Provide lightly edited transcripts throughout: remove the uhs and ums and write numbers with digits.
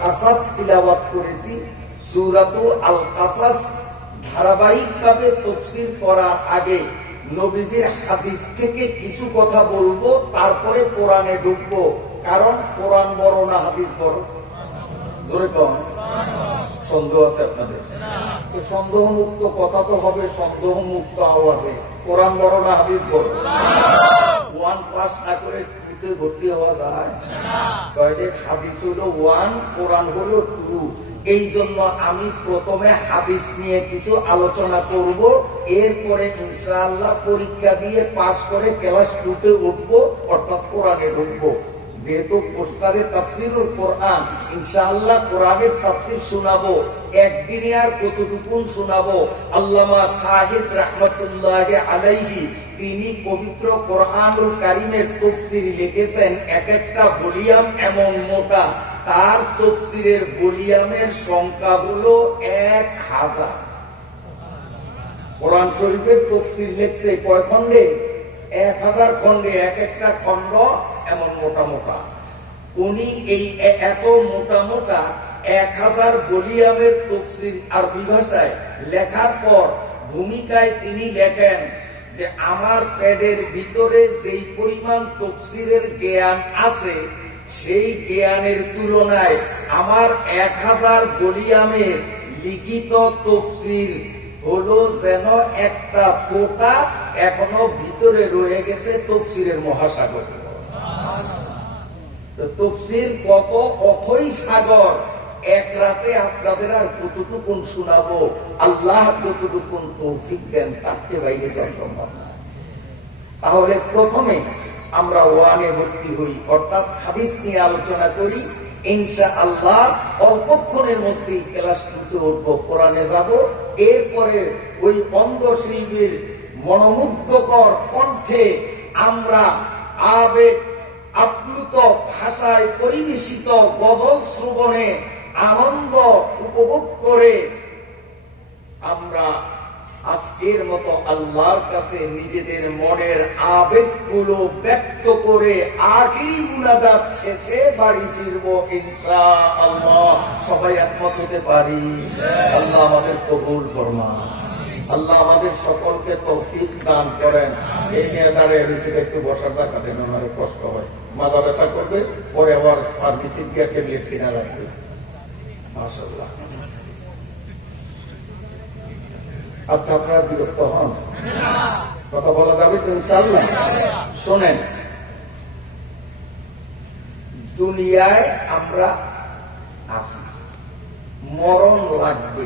কাসাস তিলাওয়াত করেছি। সূরাতুল আল কাসাস ধারাবাহিকভাবে তাফসীর করার আগে নবীজির হাদিস থেকে কিছু কথা বলবো, তারপরে কোরআনে ঢুকবো। কারণ কোরআন বড় না হাদিস বড়? জোরে কম। সন্দেহ আছে আপনাদের? তো সন্দেহ মুক্ত কথা তো হবে, সন্দেহ মুক্ত আওয়াজে। কোরআন বড় না হাদিস বড়? ওয়ান পাস না করে টুতে ভর্তি হওয়া যায়? হাদিস হলো ওয়ান, কোরআন হলো টু। এই জন্য আমি প্রথমে হাদিস নিয়ে কিছু আলোচনা করব, এরপরে ইনশাআল্লাহ পরীক্ষা দিয়ে পাস করে ক্লাস টুতে উঠবো, অর্থাৎ কোরআনে ঢুকবো। যেহেতু পোস্টারে তাফসীরুল কোরআন, ইনশাআল্লাহ কোরআনের তাফসীর শোনাবো। একদিনে আর কতটুকু শোনাবো? আল্লামা শাহিদ রাহমাতুল্লাহি আলাইহি তিনি পবিত্র কোরআনুল কারীমের তাফসীর লিখেছেন, এক একটা ভলিউম এমন মোটা, তার তাফসীরের ভলিউমের সংখ্যা হলো 1000। কোরআন শরীফের তাফসীর লিখছে কয় খণ্ডে? 1000 খণ্ডে, এক একটা খণ্ড এমন মোটা মোটা। উনি এই এত মোটা মোটা 1000 ভলিউমের তাফসীর আরবি ভাষায় লেখার পর ভূমিকায় তিনি লেখেন যে আমার প্যাডের ভিতরে যেই পরিমাণ তাফসীরের জ্ঞান আছে, সেই জ্ঞানের তুলনায় আমার 1000 ভলিউমের লিখিত তাফসীর হলো যেন একটা ফোঁটা এখনো ভিতরে রয়ে গেছে তাফসীরের মহাসাগর। তাফসীর কত অথই সাগর, এক রাতে আপনাদের আর কতটুকু শোনাবো? আল্লাহ যতটুকু তৌফিক দেন তার চেয়ে বাইরে যাওয়া সম্ভব না। তাহলে প্রথমে আমরা ওয়ানে ভর্তি হই, অর্থাৎ হাদিস নিয়ে আলোচনা করি। ইনশাআল্লাহ অল্পক্ষণের মধ্যেই ক্লাস করতে উঠবো, কোরআনে যাব। এরপরে ওই অন্ধ শিল্পীর মনোমুগ্ধকর কণ্ঠে আমরা আবেগ আপ্লুত ভাষায় পরিবেশিত গজল শ্রবণে আনন্দ উপভোগ করে আমরা আজকের মতো আল্লাহর কাছে নিজেদের মনের আবেগগুলো ব্যক্ত করে আখিরি মুনাজাত শেষে বাড়ি ফিরবো ইনশাআল্লাহ। সবাই একমত হতে পারি? আল্লাহ আমাদের কবুল ফরমান। আল্লাহ আমাদের সকলকে তৌফিক দান করেন। এই নিয়ে দাঁড়িয়ে রয়েছে, একটু বসার জায়গা দেন, আমার কষ্ট হয়, মাথা ব্যথা করবে, পরে আবার ফার্মেসি গিয়ে ট্যাবলেট কিনা রাখবে। মাশাআল্লাহ। আচ্ছা, আপনারা বিরক্ত হন? কথা বলা যাবে তো ইনশাআল্লাহ? শোনেন, দুনিয়ায় আমরা আছি, মরণ লাগবে।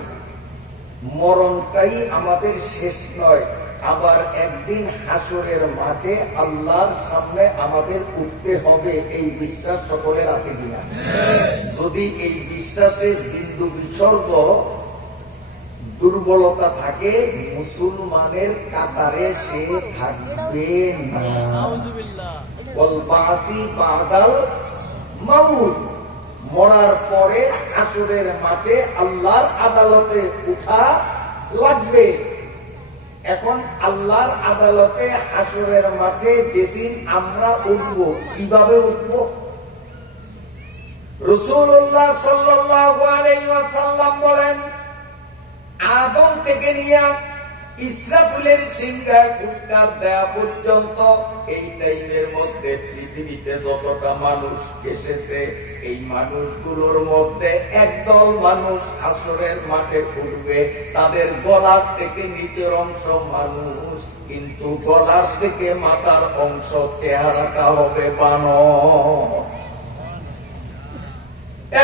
মরণটাই আমাদের শেষ নয়। আবার একদিন হাসরের মাঠে আল্লাহর সামনে আমাদের উঠতে হবে, এই বিশ্বাস সকলের আছে কিনা? যদি এই বিশ্বাসের বিন্দু বিসর্গ দুর্বলতা থাকে, মুসলমানের কাতারে সে থাকবে না। মরার পরে হাসরের মাঠে আল্লাহর আদালতে উঠা লাগবে। এখন আল্লাহর আদালতে হাসরের মাঠে যেদিন আমরা উঠব, কিভাবে উঠব? রাসূলুল্লাহ সাল্লাল্লাহু আলাইহি ওয়াসাল্লাম বলেন, আদম থেকে নিয়ে ইসরাফিলের সিংহায় ফুৎকার দেয়া পর্যন্ত এই টাইমের মধ্যে পৃথিবীতে যতটা মানুষ এসেছে, এই মানুষগুলোর মধ্যে একদল মানুষ হাসরের মাঠে উঠবে। তাদের গলার থেকে নিচের অংশ মানুষ, কিন্তু গলার থেকে মাথার অংশ, চেহারাটা হবে বানর।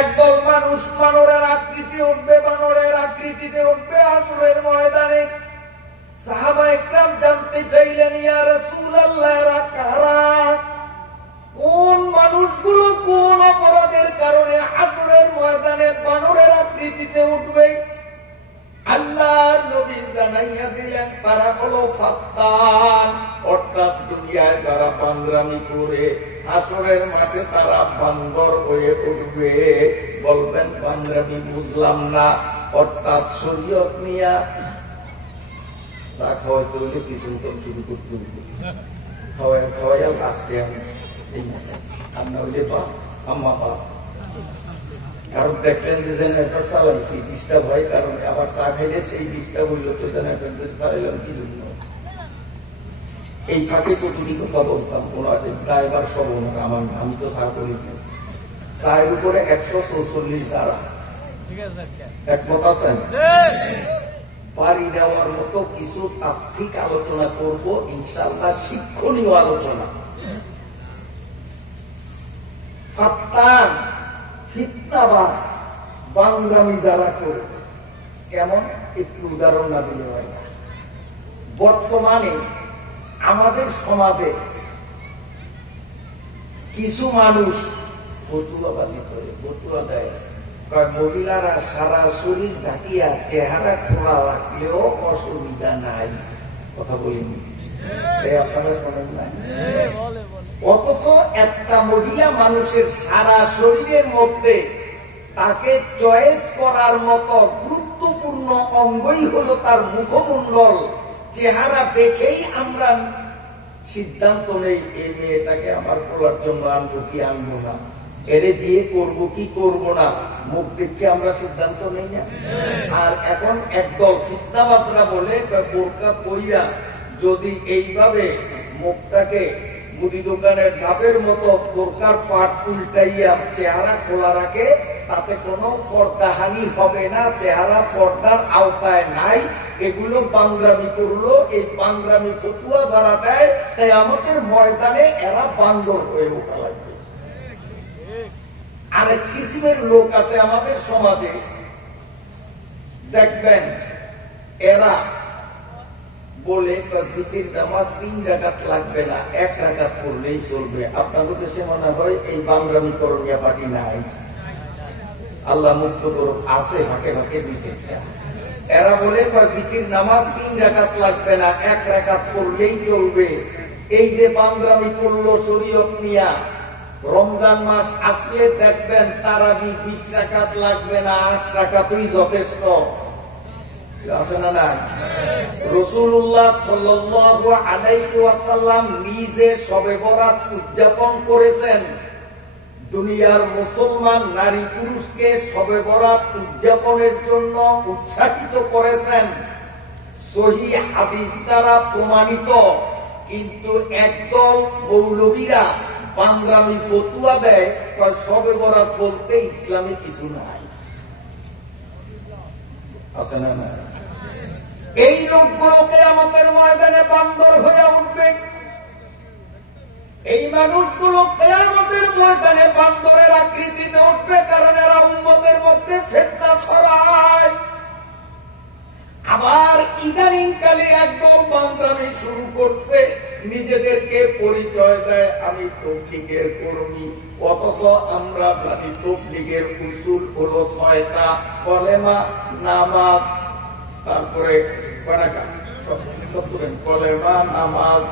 একদল মানুষ বানরের আকৃতি উঠবে, বানরের আকৃতিতে উঠবে হাসরের ময়দানে। সাহাবায়ে কেরাম জানতে চাইলেন, ইয়া রাসূলুল্লাহ, এরা কারা? কোন মানুষগুলো কোন অপরাধের কারণে হাসরের ময়দানে বানরের আকৃতিতে উঠবে? আল্লাহর নবী জানাইয়া দিলেন, তারা হলো ফাত্তান, অর্থাৎ দুনিয়ায় যারা পান্দ্রামি করে হাসরের মাঠে তারা বান্দর হয়ে উঠবে। বলবেন পান্দ্রামি বুঝলাম না, অর্থাৎ শরীয়ত নিয়া চা খাওয়াইতে হইলে কিছু শুরু করতে হইবে, খাওয়াইয়া লাস্টে আমি আর না হইলে বা আম্মা বা কারণ দেখলেন যে জেনারেটর চালাইছি ডিস্টার্ব হয়, কারণ আবার চা খাইলে সেই ডিস্টার্ব হইল, তো জেনারেটর চালাইলাম কি জন্য। এই ফাঁকে প্রতিটি কথা বলতাম, ওনাদের ড্রাইভার সব ওনারা আমার, আমি তো চা করি, চায়ের উপরে 144 দ্বারা একমত আছেন। বাড়ি নেওয়ার মতো কিছু তাত্ত্বিক আলোচনা করব ইনশাআল্লাহ, শিক্ষণীয় আলোচনা। ফাত্তান, ফিতনাবাজ, বাংলামি যারা করে, কেমন একটু উদাহরণ না দিলে হয় না। বর্তমানে আমাদের সমাজে কিছু মানুষ ফতুয়াবাজি করে, ফতুয়া দেয়, মহিলারা সারা শরীর ঢাকিয়া চেহারা খোলা রাখলেও অসুবিধা নাই। কথা বলিনি, আপনারা শোনেন না? অথচ একটা মহিলা মানুষের সারা শরীরের মধ্যে তাকে চয়েস করার মতো গুরুত্বপূর্ণ অঙ্গই হলো তার মুখমণ্ডল। চেহারা দেখেই আমরা সিদ্ধান্ত নেই এই মেয়েটাকে আমার বলার জন্য আনবো কি আনবো না, এরে বিয়ে করবো কি করবো না, মুখ দেখে আমরা সিদ্ধান্ত নেই না। আর এখন একদল ফিতনাবাজরা বলে বোরকা পইরা যদি এইভাবে মুখটাকে মুদি দোকানের ঝাপের মতো বোরকার পাট উল্টাইয়া চেহারা খোলা রাখে, তাতে কোনো পর্দাহানি হবে না, চেহারা পর্দার আওতায় নাই। এগুলো বাংলামি করলো। এই বাংলামি ফতুয়া যারা দেয়, তাই আমাদের ময়দানে এরা বান্দর হয়ে ওঠা লাগবে। আরেক কিসিমের লোক আছে আমাদের সমাজে, দেখবেন এরা বলে ভিতির নামাজ 3 রাকাত লাগবে না, 1 রাকাত পড়লেই চলবে। আপনাদের দেশে মনে হয় এই বাংলামি করণীয় পার্টি নাই, আল্লাহ মুক্ত করুক, আছে হাঁকে হাঁকে 2-4টা। এরা বলে ভিতির নামাজ 3 রাকাত লাগবে না, 1 রাকাত পড়লেই চলবে। এই যে বাংলামি করলো শরীয়ত নিয়া, রমজান মাস আসলে দেখবেন তারাবি 20 রাকাত লাগবে না, 8 রাকাতই যথেষ্ট। আছে না না? রাসূলুল্লাহ সাল্লাল্লাহু আলাইহি ওয়াসাল্লাম নিজে শবে বরাত উদযাপন করেছেন। দুনিয়ার মুসলমান নারী পুরুষকে শবে বরাত উদযাপনের জন্য উৎসাহিত করেছেন, সহিহ হাদিস দ্বারা প্রমাণিত। কিন্তু একদল মৌলবীরা বাংলামি ফতুয়া দেয়, শবে বরাত বলতে ইসলামে কিছু নাই। আছে না না? এই লোকগুলোকে আমাদের ময়দানে বান্দর হয়ে উঠবে। এই মানুষগুলোকে আমাদের ময়দানে বান্দরের আকৃতিতে উঠবে, কারণ এরা উম্মতের মধ্যে ফিতনা ছড়ায়। আবার ইদানিং কালে একদল বান্দরামি শুরু করছে, নিজেদেরকে পরিচয় দেয় আমি তবলিগের কর্মী, অথচ আমরা জানি তবলিগের উসুল হলো 6টা, কলেমা, নামাজ, তারপরে কলেমা, নামাজ,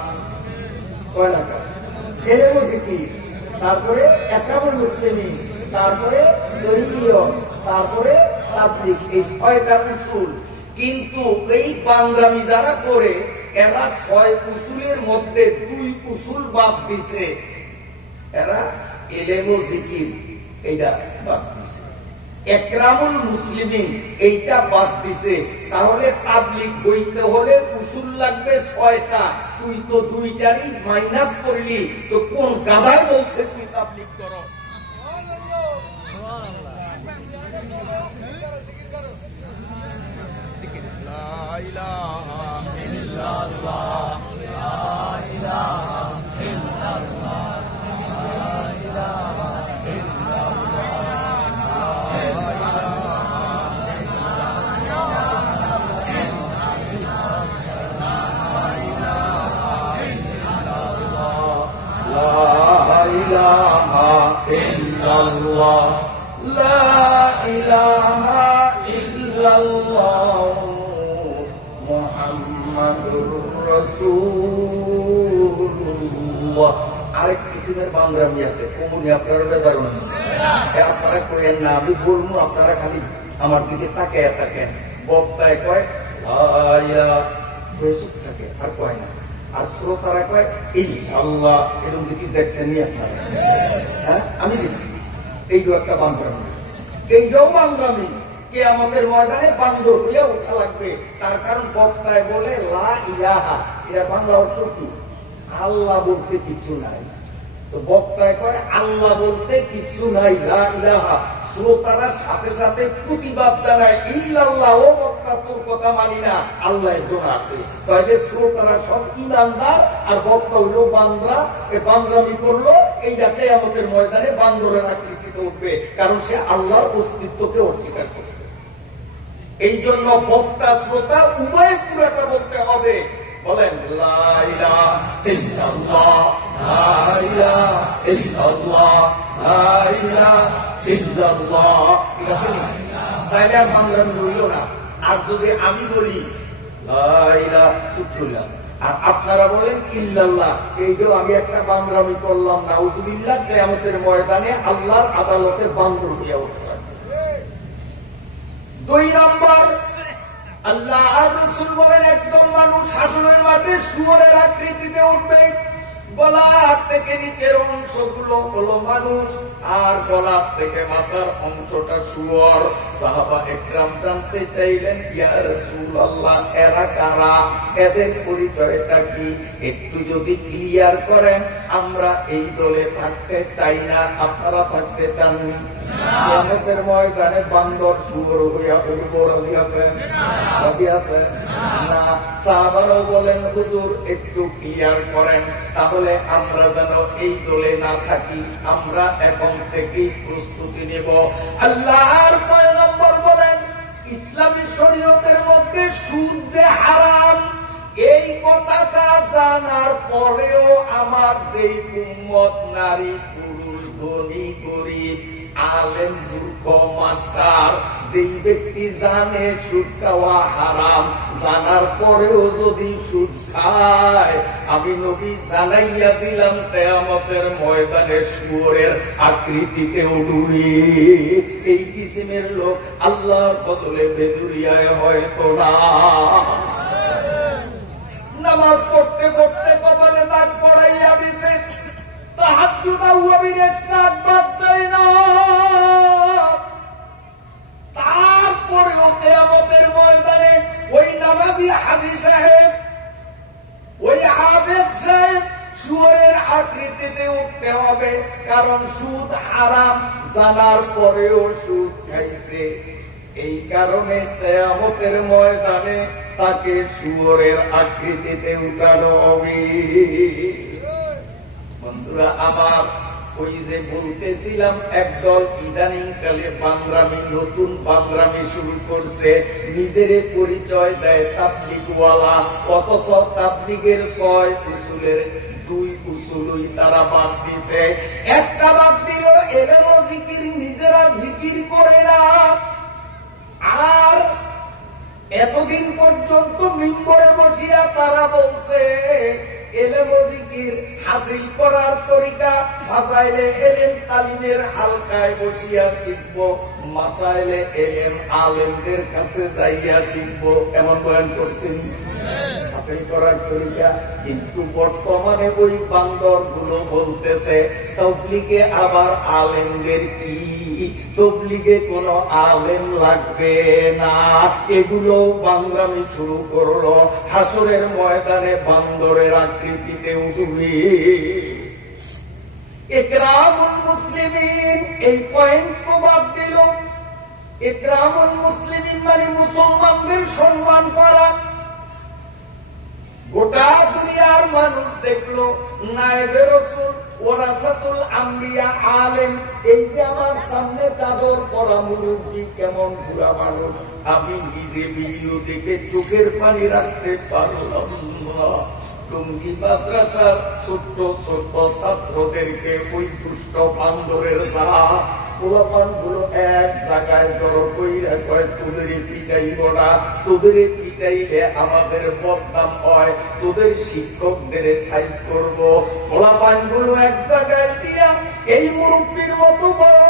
তারপরে একামুল মুসলিমিন, তারপরে শরীয়ত, তারপরে তাবলীগ, এই 6টা উসুল। কিন্তু এই বাংলামি যারা করে, এরা 6 উসুলের মধ্যে 2 উসুল বাদ দিছে। এরা ইলম ও জিকির এইটা বাদ দিছে, একরামুল মুসলিমিন এইটা বাদ দিছে। তাহলে তাবলীগ হইতে হলে উসুল লাগবে 6টা, তুই তো 2টারই মাইনাস করলি, তো কোন গাধায় বলছে তুই তাবলীগ করো? লা ইলাহা ইল্লাল্লাহ, লা ইলাহা ইল্লাল্লাহ, লা ইলাহা ইল্লাল্লাহ, লা ইলাহা ইল্লাল্লাহ, মুহাম্মাদুর রাসূলুল্লাহ। আরেক কিসিমের বাংলামি আছে, কোমনি আপনারা বেজার না, আপনারা কইেন না, আমি বলবো, আপনারা খালি আমার দিকে তাকায় থাকেন। বক্তায় কয় চুপ থাকে, আর কয় না। আর শ্রোতারা কয় এই আল্লাহ, এরকম কি দেখছেন আপনারা? হ্যাঁ, আমি দেখছি। এই একটা বাংলামি। এইটাও বান্দরামি। কিয়ামতের ময়দানে বান্দর হইয়া উঠা লাগবে। তার কারণ বক্তায় বলে লা ইলাহা, এরা বাংলা অর্থ কি? আল্লাহ বলতে কিছু নাই। তো বক্তায় কয় আল্লাহ বলতে কিছু নাই, লা ইলাহা। শ্রোতারা সাথে সাথে প্রতিবাদ জানায়, ইল্লাল্লাহ, ও বক্তা তোর কথা মানি না, আল্লাহ একজন আছে। তাহলে শ্রোতারা সব ইমানদার আর বক্তা হইল বান্দরা। বান্দরামি করলো, এইটা কিয়ামতের ময়দানে বান্দরের আকৃতিতে উঠবে, কারণ সে আল্লাহর অস্তিত্বকে অস্বীকার করছে। এই জন্য বক্তা শ্রোতা উভয় পুরাটা বলতে হবে। বলেন লা ইলাহা ইল্লাল্লাহ, লা ইলাহা ইল্লাল্লাহ, লা ইলাহা ইল্লাল্লাহ। তাইলে আর বান্দরামি হইল না। আর যদি আমি বলি লা ইলাহা ইল্লাল্লাহ আর আপনারা বলেন ইল্লাল্লাহ, এইটাও আমি একটা বান্দরামি করলাম, নাউযুবিল্লাহ। কিয়ামতের ময়দানে আল্লাহর আদালতে বান্দর হইয়া উঠবে। 2 নম্বর, আল্লাহ আর রাসূল বলেন একদম মানুষ হাসরের মাঠে শুয়োরের আকৃতিতে উঠবে। গলার থেকে নিচের অংশগুলো হলো মানুষ, আর গলার থেকে মাথার অংশটা শুয়োর। সাহাবা একরাম জানতে চাইলেন, ইয়া রাসূলুল্লাহ, এরা কারা? এদের পরিচয়টা কি? একটু যদি ক্লিয়ার করেন, আমরা এই দলে থাকতে চাই না। আপনারা থাকতে চান? কিয়ামতের ময়দানে বান্দর শুয়োর হইয়া উঠব, রাজি আছেন? রাজি আছেন না? সাহাবারাও বলেন, হুজুর একটু ক্লিয়ার করেন, তাহলে আমরা যেন এই দলে না থাকি। আমরা এখন থেকেই প্রস্তুতি নেব। আল্লাহর পয়গম্বর বলেন, ইসলামী শরীয়তের মধ্যে সুদ যে হারাম, এই কথাটা জানার পরেও আমার যেই উম্মত, নারী পুরুষ, ধনী গরিব, আলেম মূর্খ মাস্টার, যেই ব্যক্তি জানে সুদ খাওয়া হারাম, জানার পরেও যদি সুদ খায়, আমি নবী জানাইয়া দিলাম কিয়ামতের ময়দানে শুয়োরের আকৃতিতে উঠবে। এই কিসিমের লোক আল্লাহর বদলে বেদুরিয়ায় হয়তো না। নামাজ পড়তে পড়তে কপালে দাগ পড়াইয়া দিছে, তাহাজ্জুদ আউয়াবিনের সাত বাদ দেয় না। তারপরেও কিয়ামতের ময়দানে ওই নামাজি হাজী সাহেব, ওই আবেদ সাহেব শুয়োরের আকৃতিতে উঠতে হবে, কারণ সুদ হারাম, জানার পরেও সুদ খাইছে। এই কারণে কিয়ামতের ময়দানে তাকে শুয়োরের আকৃতিতে উঠানো হবে। বন্ধুরা আমার, ওই যে বলতেছিলাম একদল ইদানিং কালে বান্দরামি, নতুন বান্দরামি শুরু করছে। নিজেরে পরিচয় দেয় তাবলীগওয়ালা, অথচ তাবলীগের 6 উসুলের 2 উসুলই তারা বাদ দিছে। একটা বাদ দিল, এলেম ও জিকির নিজেরা জিকির করে না। আর এতদিন পর্যন্ত মিম্বরে বসিয়া তারা বলছে এলেম ও জিকির হাসিল করার তরিকা ফাজাইলে এলেম তালিমের হালকায় বসিয়া শিখব, মাসাইলে এলেম আলেমদের কাছে যাইয়া শিখব। এমন বয়ান করছেন হাসিল করার তরিকা। কিন্তু বর্তমানে ওই বান্দর গুলো বলতেছে তাবলীগে আবার আলেমদের কি, তাবলীগে কোন আলেম লাগবে না। এগুলো বান্দরামি শুরু করলো। হাসরের ময়দানে বান্দরের আকৃতিতে উঠবে। ইকরামুল মুসলিমিন, এই পয়েন্ট তো বাদ দিল। ইকরামুল মুসলিমিন মানে মুসলমানদের সম্মান করা। গোটা দুনিয়ার মানুষ দেখলো নায়েবে রাসূল, ওরাসাতুল আম্বিয়া, আলেম। এই যে আমার সামনে চাদর পরা মুরব্বী, কেমন বুড়া মানুষ, আমি নিজে ভিডিও দেখে চোখের পানি রাখতে পারলাম না। টঙ্গী মাদ্রাসার ছোট্ট ছোট্ট ছাত্রদেরকে ওই দুষ্ট বান্দরের দ্বারা পোলাপান গুলো এক জায়গায় জড়ো কইরা কয়, তোদের পিটাইব না, তোদের পিটাইলে আমাদের বদনাম হয়, তোদের শিক্ষকদের সাইজ করব। পোলাপান গুলো এক জায়গায় দিয়া এই মুরব্বীর মতো বড়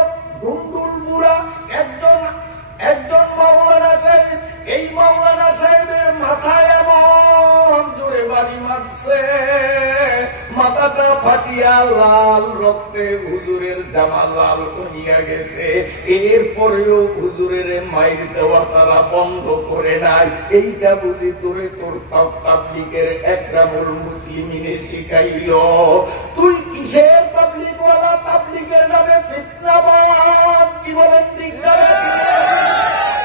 ডুন্ডুল বুড়া একজন মাওলানা সাহেব, এই মাওলানা সাহেবের মাথায় এমন জোরে বাড়ি মারছে, মাথাটা ফাটিয়া লাল রক্তে হুজুরের জামা লাল হইয়া গেছে, এরপরেও হুজুরের মাইর দেওয়া তারা বন্ধ করে নাই। এইটা বুঝি তোরে তোর তাবলীগের একরামুল মুসলিমিনে শিখাইল। তুই কিসের তাবলীগওয়ালা? তাবলীগের নামে ফিতনাবাজ। কি বলেন ঠিক না?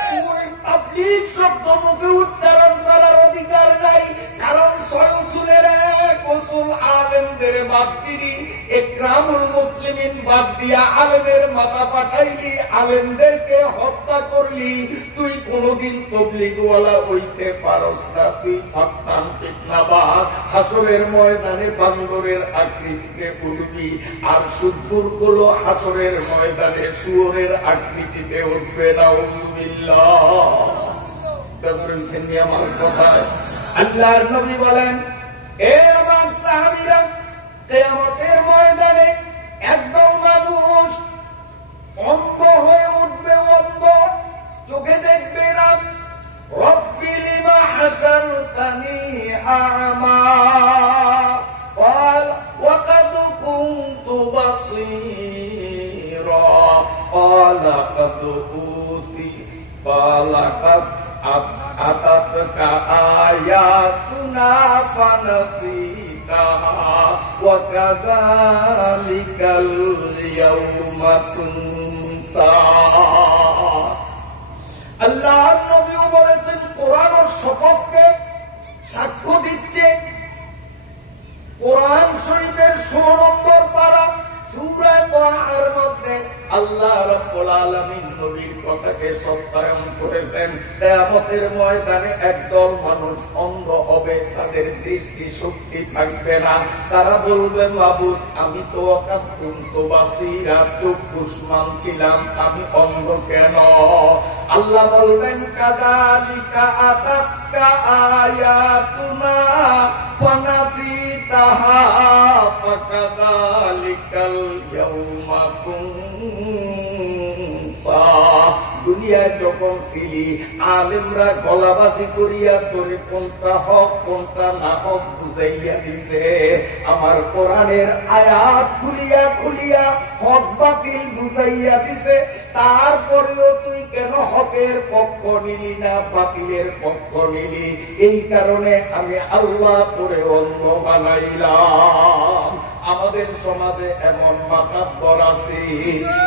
তুই তাবলীগ শব্দ মুখে উচ্চারণ করার অধিকার নাই, কারণ ছয় উসুলের এক উসুল আলেমদের বাদ দিলি, একরামুল মুসলিমিন বাদ দিয়া আলেমের মাথা পাঠাইলি, আলেমদেরকে হত্যা করলি। তুই কোনদিন তাবলীগওয়ালা হইতে পারস না। তুই ফাত্তান ফিতনাবাজ। হাসরের ময়দানে বান্দরের আকৃতিতে উঠবি, আর সুদূর গুলো হাসরের ময়দানে শুয়োরের আকৃতিতে উঠবে। নাউযুবিল্লাহ। আমার কথায় আল্লাহর নবী বলেন, এ আমার সাহাবীরা, কিয়ামতের ময়দানে একদল মানুষ অন্ধ হয়ে উঠবে। অন্ধ, চোখে দেখবে না। রব্বি লিমা হাসারতানি আ'মা ওয়া কাদ কুনতু বাসীরা ক্বালা কাদ উতি ক্বালা কাদ আতাতকা আয়াতুনা ফানাসিতাহা ওয়া কাযালিকাল ইয়াউমা তুনসা। আল্লাহর নবীও বলেছেন, কোরআনের সপক্ষে সাক্ষ্য দিচ্ছে কোরআন শরীফের 16 নম্বর পারা সূরা তাহার মধ্যে আল্লাহ রাব্বুল আলামিন নবীর কথাকে সত্যায়ন করেছেন। কিয়ামতের ময়দানে একদল মানুষ অন্ধ হবে, তাদের দৃষ্টি শক্তি থাকবে না। তারা বলবে, মাবুদ আমি তো অকান্ত বাসীরা, চক্ষুষ্মান ছিলাম, আমি অন্ধ কেন? আল্লাহ বলবেন, কাযালিকা আতাতকা আয়াতুনা ফানাসিতাহা ফাকাযালিকাল ইয়াউমা তুনসা। দুনিয়ায় যখন ছিলি, আলেমরা গলাবাজি করিয়া তোরে কোনটা হক কোনটা না হক বুঝাইয়া দিছে। আমার কোরআনের আয়াত খুলিয়া খুলিয়া হক বাতিল বুঝাইয়া দিছে। তারপরেও তুই কেন হকের পক্ষ নিলি না, বাতিলের পক্ষ নিলি? এই কারণে আমি আল্লাহ তোরে অন্ধ বানাইলাম। আমাদের সমাজে এমন মাতাব্বর আছে,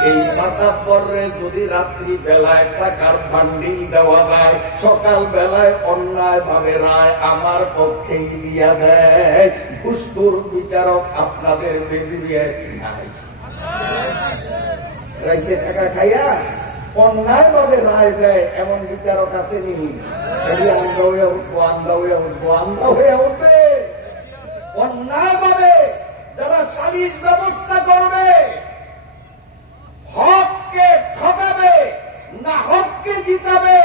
এই মাতাব্বরে যদি রাত্রি বেলায় টাকার বান্ডিল দেওয়া যায়, সকাল বেলায় অন্যায় ভাবে রায় আমার পক্ষেই দিয়া দেয়। ঘুষখোর বিচারক আপনাদের বেদুরিয়ায় নাই? রাইতে টাকা খাইয়া অন্যায় ভাবে রায় দেয় এমন বিচারক আছে নি? আন্দা হয়ে উঠবো, আন্দা হয়ে উঠবো, আন্দা হয়ে উঠবে। অন্যায় ভাবে যারা সালিশ ব্যবস্থা করবে, হককে ঠকাবে না হককে জিতাবে,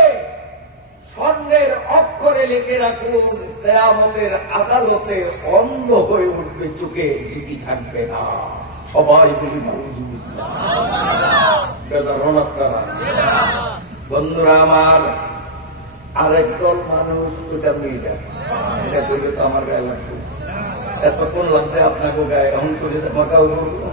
স্বর্ণের অক্ষরে লিখে রাখুন, কিয়ামতের আদালতে অন্ধ হয়ে উঠবে, চোখে জ্যোতি থাকবে না। সবাই বলি নাউযুবিল্লাহ। বন্ধুরা আমার, আরেক দল মানুষ, ওটা মেয়েটা, এটা করলে তো আমার গায়ে লাগবে। এতক্ষণ লাগছে আপনাকে গায়ে, এমন করে মাথাও করবো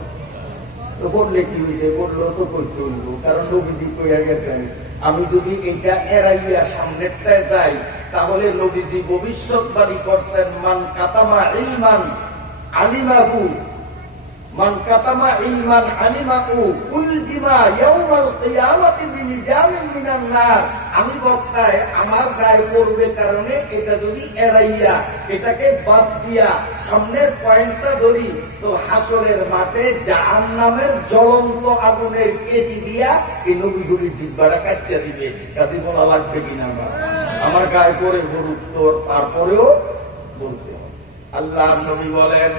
তো করলে কি হয়েছে? করলো তো করতে হইব, কারণ নবীজি কইয়া গেছেন, আমি যদি এটা এড়াইয়া সামনেরটায় যাই, তাহলে নবীজি ভবিষ্যৎবাণী করছেন, মান কাতামা ইলমান আলিমাহু, মান কাতামা ইলমান আলিমাহু উলজিমা ইয়াউমাল কিয়ামাতি বিলিজামিন মিনান নার। আমি বক্তায় আমার গায়ে পড়বে কারণে এটা যদি এড়াইয়া এটাকে বাদ দিয়া সামনের পয়েন্টটা ধরি, তো হাসরের মাঠে জাহান্নামের জ্বলন্ত আগুনের কেজি দিয়া এই নবীগুলি জিব্বাটা কাটিয়া দিবে। কাজে বলা লাগবে কিনা? আমার গায়ে পড়ে বলুক তো, তারপরেও বলতে হবে। আল্লাহ নবী বলেন,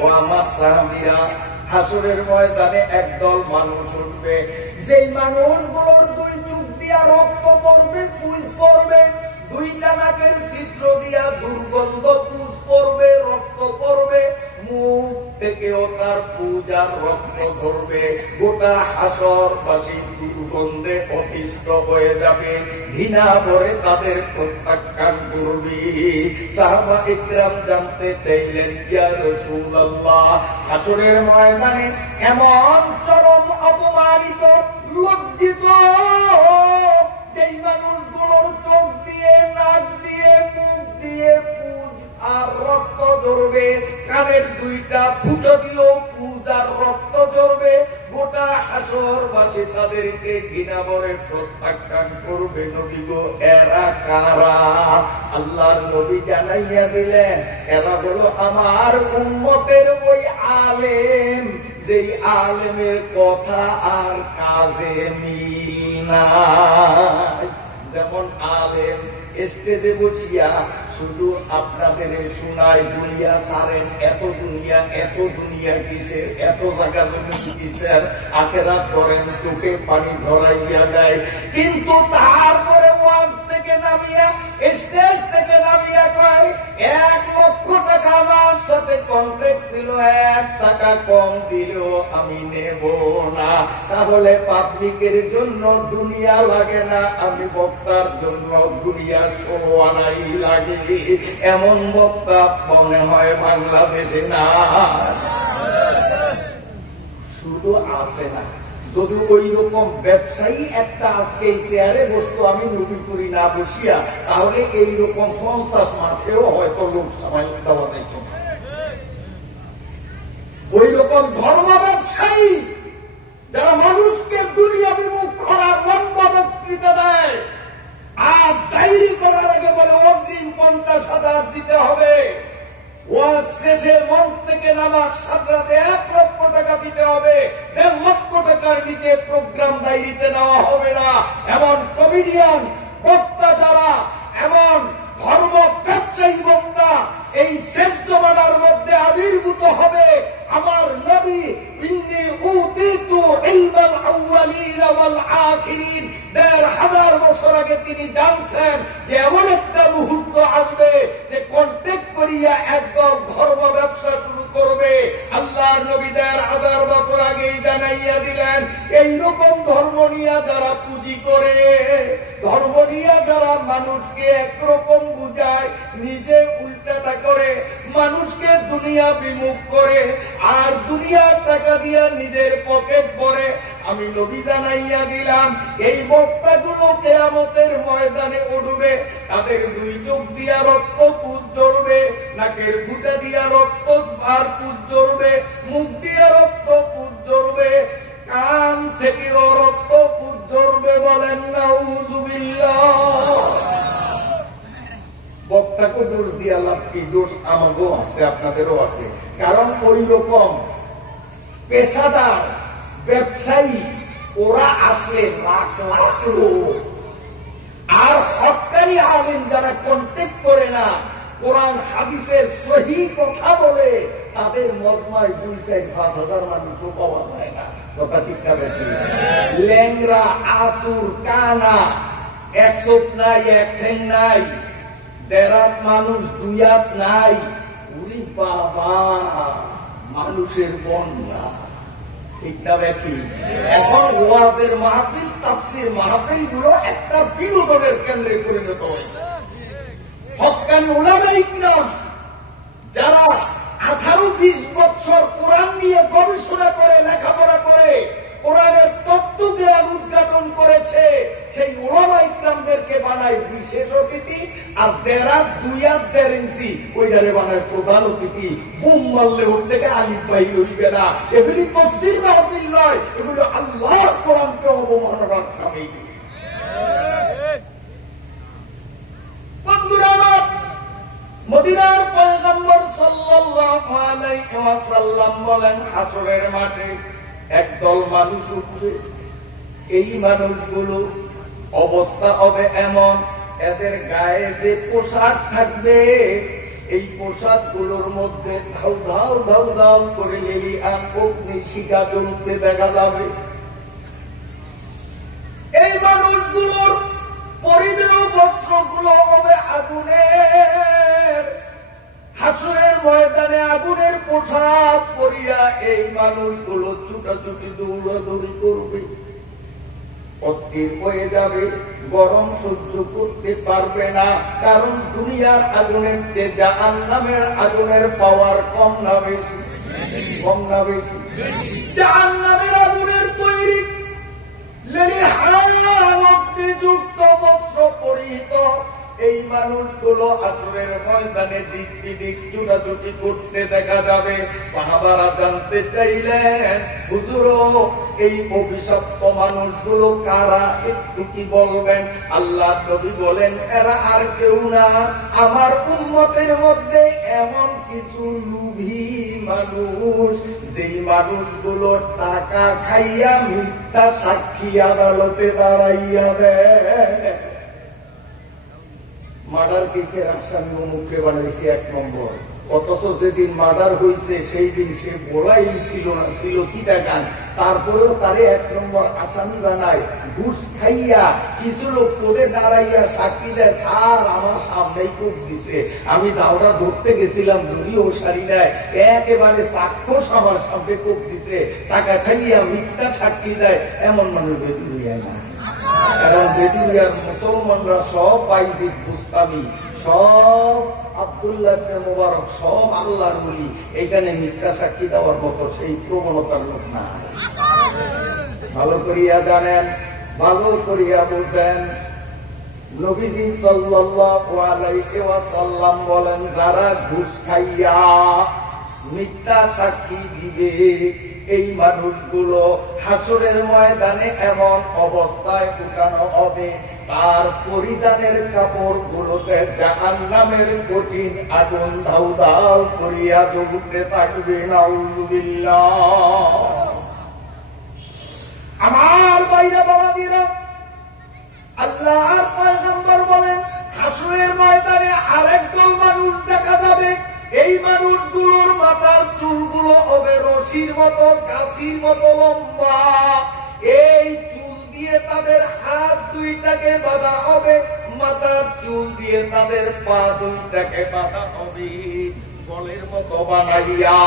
ও আমার সাহাবীরা, হাসরের ময়দানে একদল মানুষ উঠবে, যেই মানুষগুলোর দুই চোখ দিয়া রক্ত পড়বে, পুঁজ পড়বে, দুইটা নাকের ছিদ্র দিয়া দুর্গন্ধ পুঁজ পড়বে, রক্ত পড়বে, মুখ থেকেও তার পূজার রক্ত ঝরবে, গোটা হাসরবাসী দুর্গন্ধে অতিষ্ঠ হয়ে যাবে, ঘৃণা ভরে তাদের প্রত্যাখ্যান করবে। সাহাবা ইকরাম জানতে চাইলেন, ইয়া রাসূলুল্লাহ, হাসরের ময়দানে এমন চরম অপমানিত, লজ্জিত যেই মানুষগুলোর চোখ দিয়ে, নাক দিয়ে, মুখ দিয়ে পুজ আর রক্ত ঝরবে, কানের দুইটা ফুটো দিয়েও পুজ আর রক্ত ঝরবে, গোটা হাসরবাসী তাদেরকে ঘৃণা ভরে প্রত্যাখ্যান করবে। নবী গো, এরা কারা? আল্লাহর নবী জানাইয়া দিলেন, এরা হলো আমার উম্মতের ওই আলেম, যেই আলেমের কথা আর কাজে মিল নাই। যেমন আলেম স্টেজে বসিয়া শুধু আপনাদের শোনায়, দুনিয়া ছাড়েন, এত দুনিয়া কিসের, এত জায়গা জমি কিসের, আখেরাত করেন, চোখে পানি ধরাইয়া দেয়। কিন্তু তারপরে ওয়াজ থেকে নামিয়া, স্টেজ থেকে নামিয়া কয়, 1 লক্ষ টাকা আমার সাথে কন্ট্রাক্ট ছিল, 1 টাকা কম দিলেও আমি নেব না। তাহলে পাবলিকের জন্য দুনিয়া লাগে না, আমি বক্তার জন্য দুনিয়া 16 আনাই লাগে। এমন বক্তা মনে হয় বাংলাদেশে না, শুধু আছে না। যদি ওই রকম ব্যবসায়ী একটা আজকে এই চেয়ারে বসতো, আমি নবী করি না বসিয়া, তাহলে এইরকম 50 মাঠেও হয়তো লোক সামাল দেওয়া যেত। ওই রকম ধর্ম ব্যবসায়ী যারা মানুষকে দুনিয়া বিমুখ করার লম্বা বক্তৃতা দেয়, আর ডায়েরি করার আগে বলে অগ্রিম 50,000 দিতে হবে, ওয়াজ শেষে মঞ্চ থেকে নামার সাথে সাথে 1 লক্ষ টাকা দিতে হবে, 1.5 লক্ষ টাকার নিচে প্রোগ্রাম ডায়েরিতে নেওয়া হবে না। এমন কমেডিয়ান বক্তা যারা, এমন ধর্ম ব্যবসায়ী বক্তা এই শেষ জমানার মধ্যে আবির্ভূত হবে। আমার নবী ইন্নী উতিতু ইলমাল আউয়ালিন ওয়াল আখিরিন, 1,500 বছর আগে তিনি জানছেন যে এমন একটা মুহূর্ত আসবে যে কন্ট্যাক্ট করিয়া একদম ধর্ম ব্যবসা শুরু করবে। আল্লাহর নবী 1,500 বছর আগেই জানাইয়া দিলেন, এইরকম ধর্ম নিয়ে যারা পুঁজি করে, ধর্ম নিয়ে যারা মানুষকে একরকম বুঝায়, নিজে উল্টাটা করে, মানুষকে দুনিয়া বিমুখ করে, আর দুনিয়ার টাকা দিয়া নিজের পকেট ভরে, আমি নবী জানাইয়া দিলাম, এই বক্তাগুলো কিয়ামতের ময়দানে উঠবে, তাদের 2 চোখ দিয়া রক্ত পুঁজ ঝরবে, নাকের ফুটা দিয়া রক্ত আর পুঁজ ঝরবে, মুখ দিয়া রক্ত পুঁজ ঝরবে, কান থেকেও রক্ত পুঁজ ঝরবে। বলেন নাউযুবিল্লাহ। বক্তাকে দোষ দিয়া লাভ কি? দোষ আমাকেও আছে, আপনাদেরও আছে। কারণ ওই রকম পেশাদার ব্যবসায়ী ওরা আসলে লাখ লাখ লোক, আর হক্কানি আলেম যারা কন্ট্যাক্ট করে না, কোরআন হাদিসের সহি কথা বলে, তাদের মজমায় 2-4-5,000 মানুষও পাওয়া যায় না। কথা ঠিক না বেশি? ল্যাংরা, আতুর, কানা, 1 চোখ নাই, 1 ঠ্যাং নাই, 1.5 মানুষ, 2 হাত নাই, উরি বাবা, মানুষের বন্যা। ঠিক না বেশি? এখন ওয়াজের মাহফিল, তাফসীর মাহফিল গুলো একটা বিনোদনের কেন্দ্রে পরিণত হয়েছে। হক্কানি উলামায়ে কিরাম যারা 18-20 বছর কোরআন নিয়ে গবেষণা করে, লেখাপড়া করে, কোরআনের তত্ত্ব জ্ঞান উদ্ঘাটন করেছে, সেই উলামায়ে কিরামদেরকে বানায় বিশেষ অতিথি, আর 1.5 ইঞ্চি ওইটারে বানায় প্রধান অতিথি। বুম মারলে ওর থেকে আলিফ বাহির হইবে না। এগুলি তাফসীর মাহফিল নয়, এগুলো আল্লাহর কোরআনকে অবমাননার কামিল। বন্ধুরা আমার, মদিনার পয়গম্বর সাল্লাল্লাহু আলাইহি ওয়াসাল্লাম বলেন, হাসরের মাঠে একদল মানুষ উঠবে, এই মানুষগুলো অবস্থা হবে এমন, এদের গায়ে যে পোশাক থাকবে, এই পোশাক গুলোর মধ্যে ধাউ ধাউ ধাউ ধাউ করে লেলি আর অগ্নি শিখা জ্বলতে দেখা যাবে। এই মানুষগুলোর পরিধেয় বস্ত্রগুলো হবে আগুনের। হাসরের ময়দানে আগুনের পোশাক পরিয়া এই মানুষগুলো ছুটাছুটি দৌড়াদৌড়ি করবে, অস্থির হয়ে যাবে, গরম সহ্য করতে পারবে না। কারণ দুনিয়ার আগুনের চেয়ে জাহান্নামের আগুনের পাওয়ার কম না বেশি? কম না বেশি? জাহান্নামের আগুনের তৈরি অগ্নিযুক্ত বস্ত্র পরিহিত এই মানুষগুলো আসরের ময়দানে দিক বিদিক ছুটাছুটি করতে দেখা যাবে। সাহাবারা জানতে চাইলেন, হুজুর এই অভিশপ্ত মানুষগুলো কারা, একটু কি বলবেন? আল্লাহ নবী বলেন, এরা আর কেউ না, আমার উম্মতের মধ্যে এমন কিছু লোভী মানুষ, যেই মানুষগুলো টাকা খাইয়া মিথ্যা সাক্ষী আদালতে দাঁড়াইয়া দেয়। মার্ডার কেসের আসামি মুখে বানাইছে 1 নম্বর, অথচ যেদিন মার্ডার হয়েছে সেই দিন সে বলাই ছিল না, ছিল চিটাগাং, তারপরেও তারে 1 নম্বর আসামি বানায়। ঘুষ খাইয়া কিছু লোক করে দাঁড়াইয়া সাক্ষী দেয়, স্যার আমার সামনেই কোপ দিছে, আমি দাওটা ধরতে গেছিলাম, ধরিও সারি নাই, একেবারে চাক্ষুষ আমার সামনে কোপ দিছে, টাকা খাইয়া মিথ্যা সাক্ষী দেয়। এমন মানুষ বেদুরিয়া না। এবং বেদুরিয়ার মুসলমানরা সব বাইজিদ বুস্তামি, সব আব্দুল্লাহ ইবনে মুবারক, সব আল্লাহর ওলি, এখানে মিথ্যা সাক্ষী দেওয়ার মতো সেই প্রবণতার লোক না। ভালো করিয়া জানেন, ভালো করিয়া বুঝেন, নবীজি সাল্লাল্লাহু আলাইহি ওয়াসাল্লাম বলেন, যারা ঘুষ খাইয়া মিথ্যা সাক্ষী দিবে এই মানুষগুলো হাসরের ময়দানে এমন অবস্থায় উঠানো হবে, তার পরিধানের কাপড় গুলোতে জাহান্নামের কঠিন আগুন দাউ দাউ করিয়া জ্বলতে থাকবে। নাউযুবিল্লাহ। আমার বাইরে বাবাজিরা, আল্লাহর পয়গম্বর বলেন, হাসরের ময়দানে আরেক দল মানুষ দেখা যাবে, এই মানুষগুলোর মাথার চুলগুলো হবে রশির মতো, কাশির মতো লম্বা, এই চুল দিয়ে তাদের হাত 2টাকে বাঁধা হবে, মাথার চুল দিয়ে তাদের পা 2টাকে বাঁধা হবে, বলের মতো বানাইয়া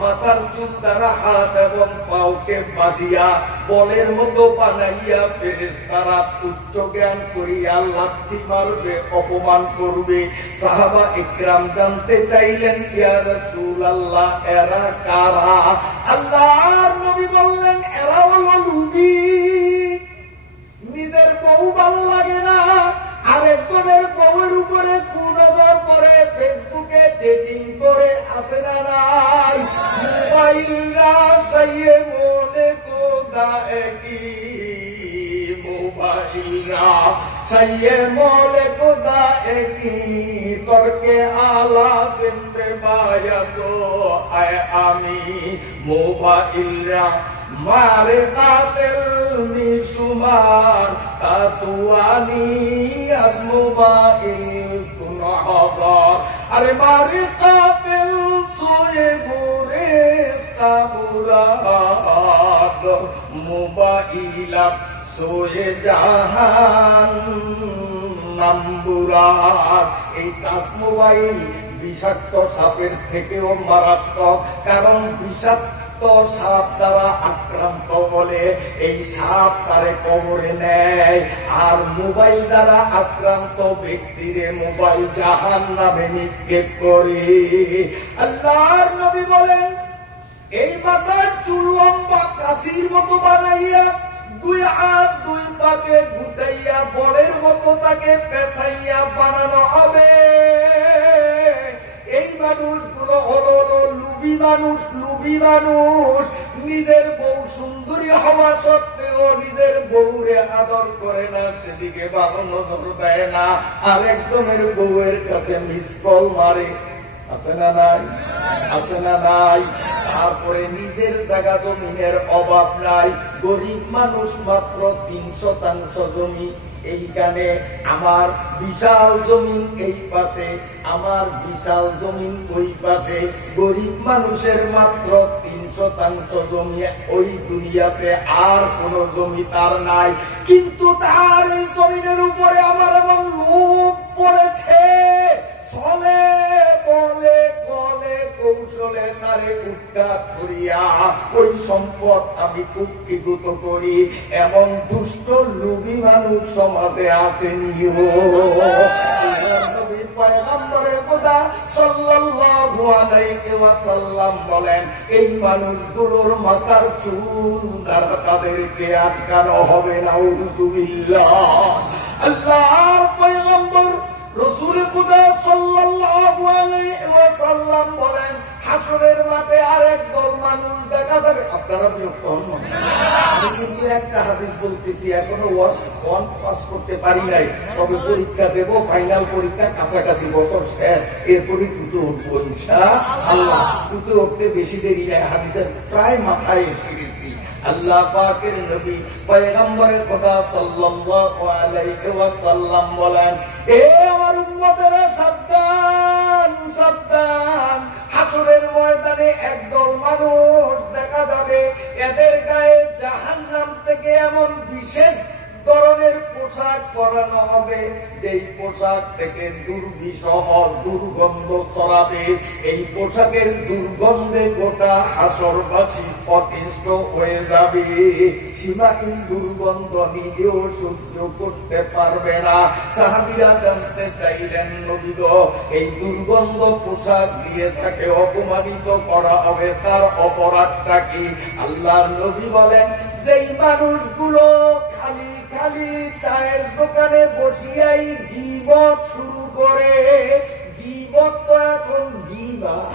মাথার চুল দ্বারা হাত এবং পাওকে বাঁধিয়া বলের মতো বানাইয়া ফেরেশতারা তুচ্ছ জ্ঞান করিয়া লাথি মারবে, অপমান করবে। সাহাবা ইকরাম জানতে চাইলেন, ইয়া রাসূলুল্লাহ এরা কারা? আল্লাহর নবী বললেন, এরা হলো লুবি, নিজের বউ ভালো লাগে না, আরেকজনের বউয়ের উপরে কুনজর করে, ফেসবুকে চেটিং করে, আছে না নাই? মোবাইলরা সাইয়ে মোলে কোদা একই, মোবাইলরা সাইয়ে মোলে কোদা একই, তর্কে আলা জিন্দে বায়া তো আয় আমি, মোবাইলরা মারে কাতেল নিশুমার তাতুয়ানি আজ মোবাইল কুনহবার, আরে মারে কাতেল সোয়ে গুরেস্তা মুরাদ, মোবাইলা সোয়ে জাহান নাম্বুরাদ। এই টাচ মোবাইল বিষাক্ত সাপের থেকেও মারাত্মক, কারণ বিষাক্ত সাপ দ্বারা আক্রান্ত হলে এই সাপ তারে কবরে নেয়, আর মোবাইল দ্বারা আক্রান্ত ব্যক্তিরে মোবাইল জাহান্নামে নিক্ষেপ করে। আল্লাহর নবী বলেন, এই মাথার চুল লম্বা কাশির মতো বানাইয়া 2 হাত 2 পাকে গুটাইয়া বলের মতো তাকে পেঁচাইয়া বানানো হবে। এই মানুষগুলো হলো লুবি মানুষ, লুবি মানুষ, নিজের বউ সুন্দরী হওয়া সত্ত্বেও নিজের বউরে আদর করে না, সেদিকে ভালো নজর দেয় না, আরেকজনের বউয়ের কাছে মিস কল মারে, আছে না নাই? আছে না নাই? তারপরে নিজের জায়গা জমিনের অভাব নাই, গরিব মানুষ মাত্র 3 শতাংশ জমি, এইখানে আমার বিশাল জমিন এই পাশে, আমার বিশাল জমিন ওই পাশে, গরিব মানুষের মাত্র 3 শতাংশ জমি, ওই দুনিয়াতে আর কোন জমি তার নাই, কিন্তু তার এই জমিনের উপরে আমার এমন লোভ পড়েছে, চলে বলে কলে কৌশল কৌশলে তারে উৎখাত করিয়া ওই সম্পদ আমি কুক্ষিগত করি, এমন দুষ্ট লোভী মানুষ সমাজে আসেনি। পয়গম্বরের কথা সাল্লাল্লাহু আলাইহি ওয়াসাল্লাম বলেন, এই মানুষগুলোর মাথার চুল তাদেরকে আটকানো হবে না। নাউযুবিল্লাহ। আল্লাহর পয়গম্বর রাসূল খুদা সাল্লাল্লাহু আলাইহি ওয়াসাল্লাম বলেন, হাসরের মাঠে আরেক দল মানুষ দেখা যাবে। আপনারা বিরক্ত হন না, আমি কিন্তু একটা হাদিস বলতেছি, এখনো ওয়ান পাস করতে পারি নাই, তবে পরীক্ষা দেব, ফাইনাল পরীক্ষা কাছাকাছি, বছর শেষ, এরপরই তুতে উঠবো ইনশাআল্লাহ। তুতে উঠতে বেশি দেরি নাই, হাদিসের প্রায় মাথায় এসে গেছি। আল্লাহ পাকের নবী পয়গম্বরের কথা সাল্লাল্লাহু আলাইহি ওয়াসাল্লাম বলেন, এ আমার উম্মতেরা সাবধান সাবধান, হাসরের ময়দানে একদল মানুষ দেখা যাবে, এদের গায়ে জাহান্নাম থেকে এমন বিশেষ ধরনের পোশাক পরানো হবে, যেই পোশাক থেকে দুর্বিষহ দুর্গন্ধ ছড়াবে। এই পোশাকের দুর্গন্ধে গোটা হাসরবাসী অতিষ্ঠ হয়ে যাবে, সীমাহীন দুর্গন্ধ নিজেও সহ্য করতে পারবে না। সাহাবীরা জানতে চাইলেন, নবী গো, এই দুর্গন্ধ পোশাক দিয়ে তাকে অপমানিত করা হবে, তার অপরাধটা কি? আল্লাহর নবী বলেন, যেই মানুষগুলো খালি খালি চায়ের দোকানে বসিয়াই গীবত শুরু করে, গীবত তো এখন গীবাত,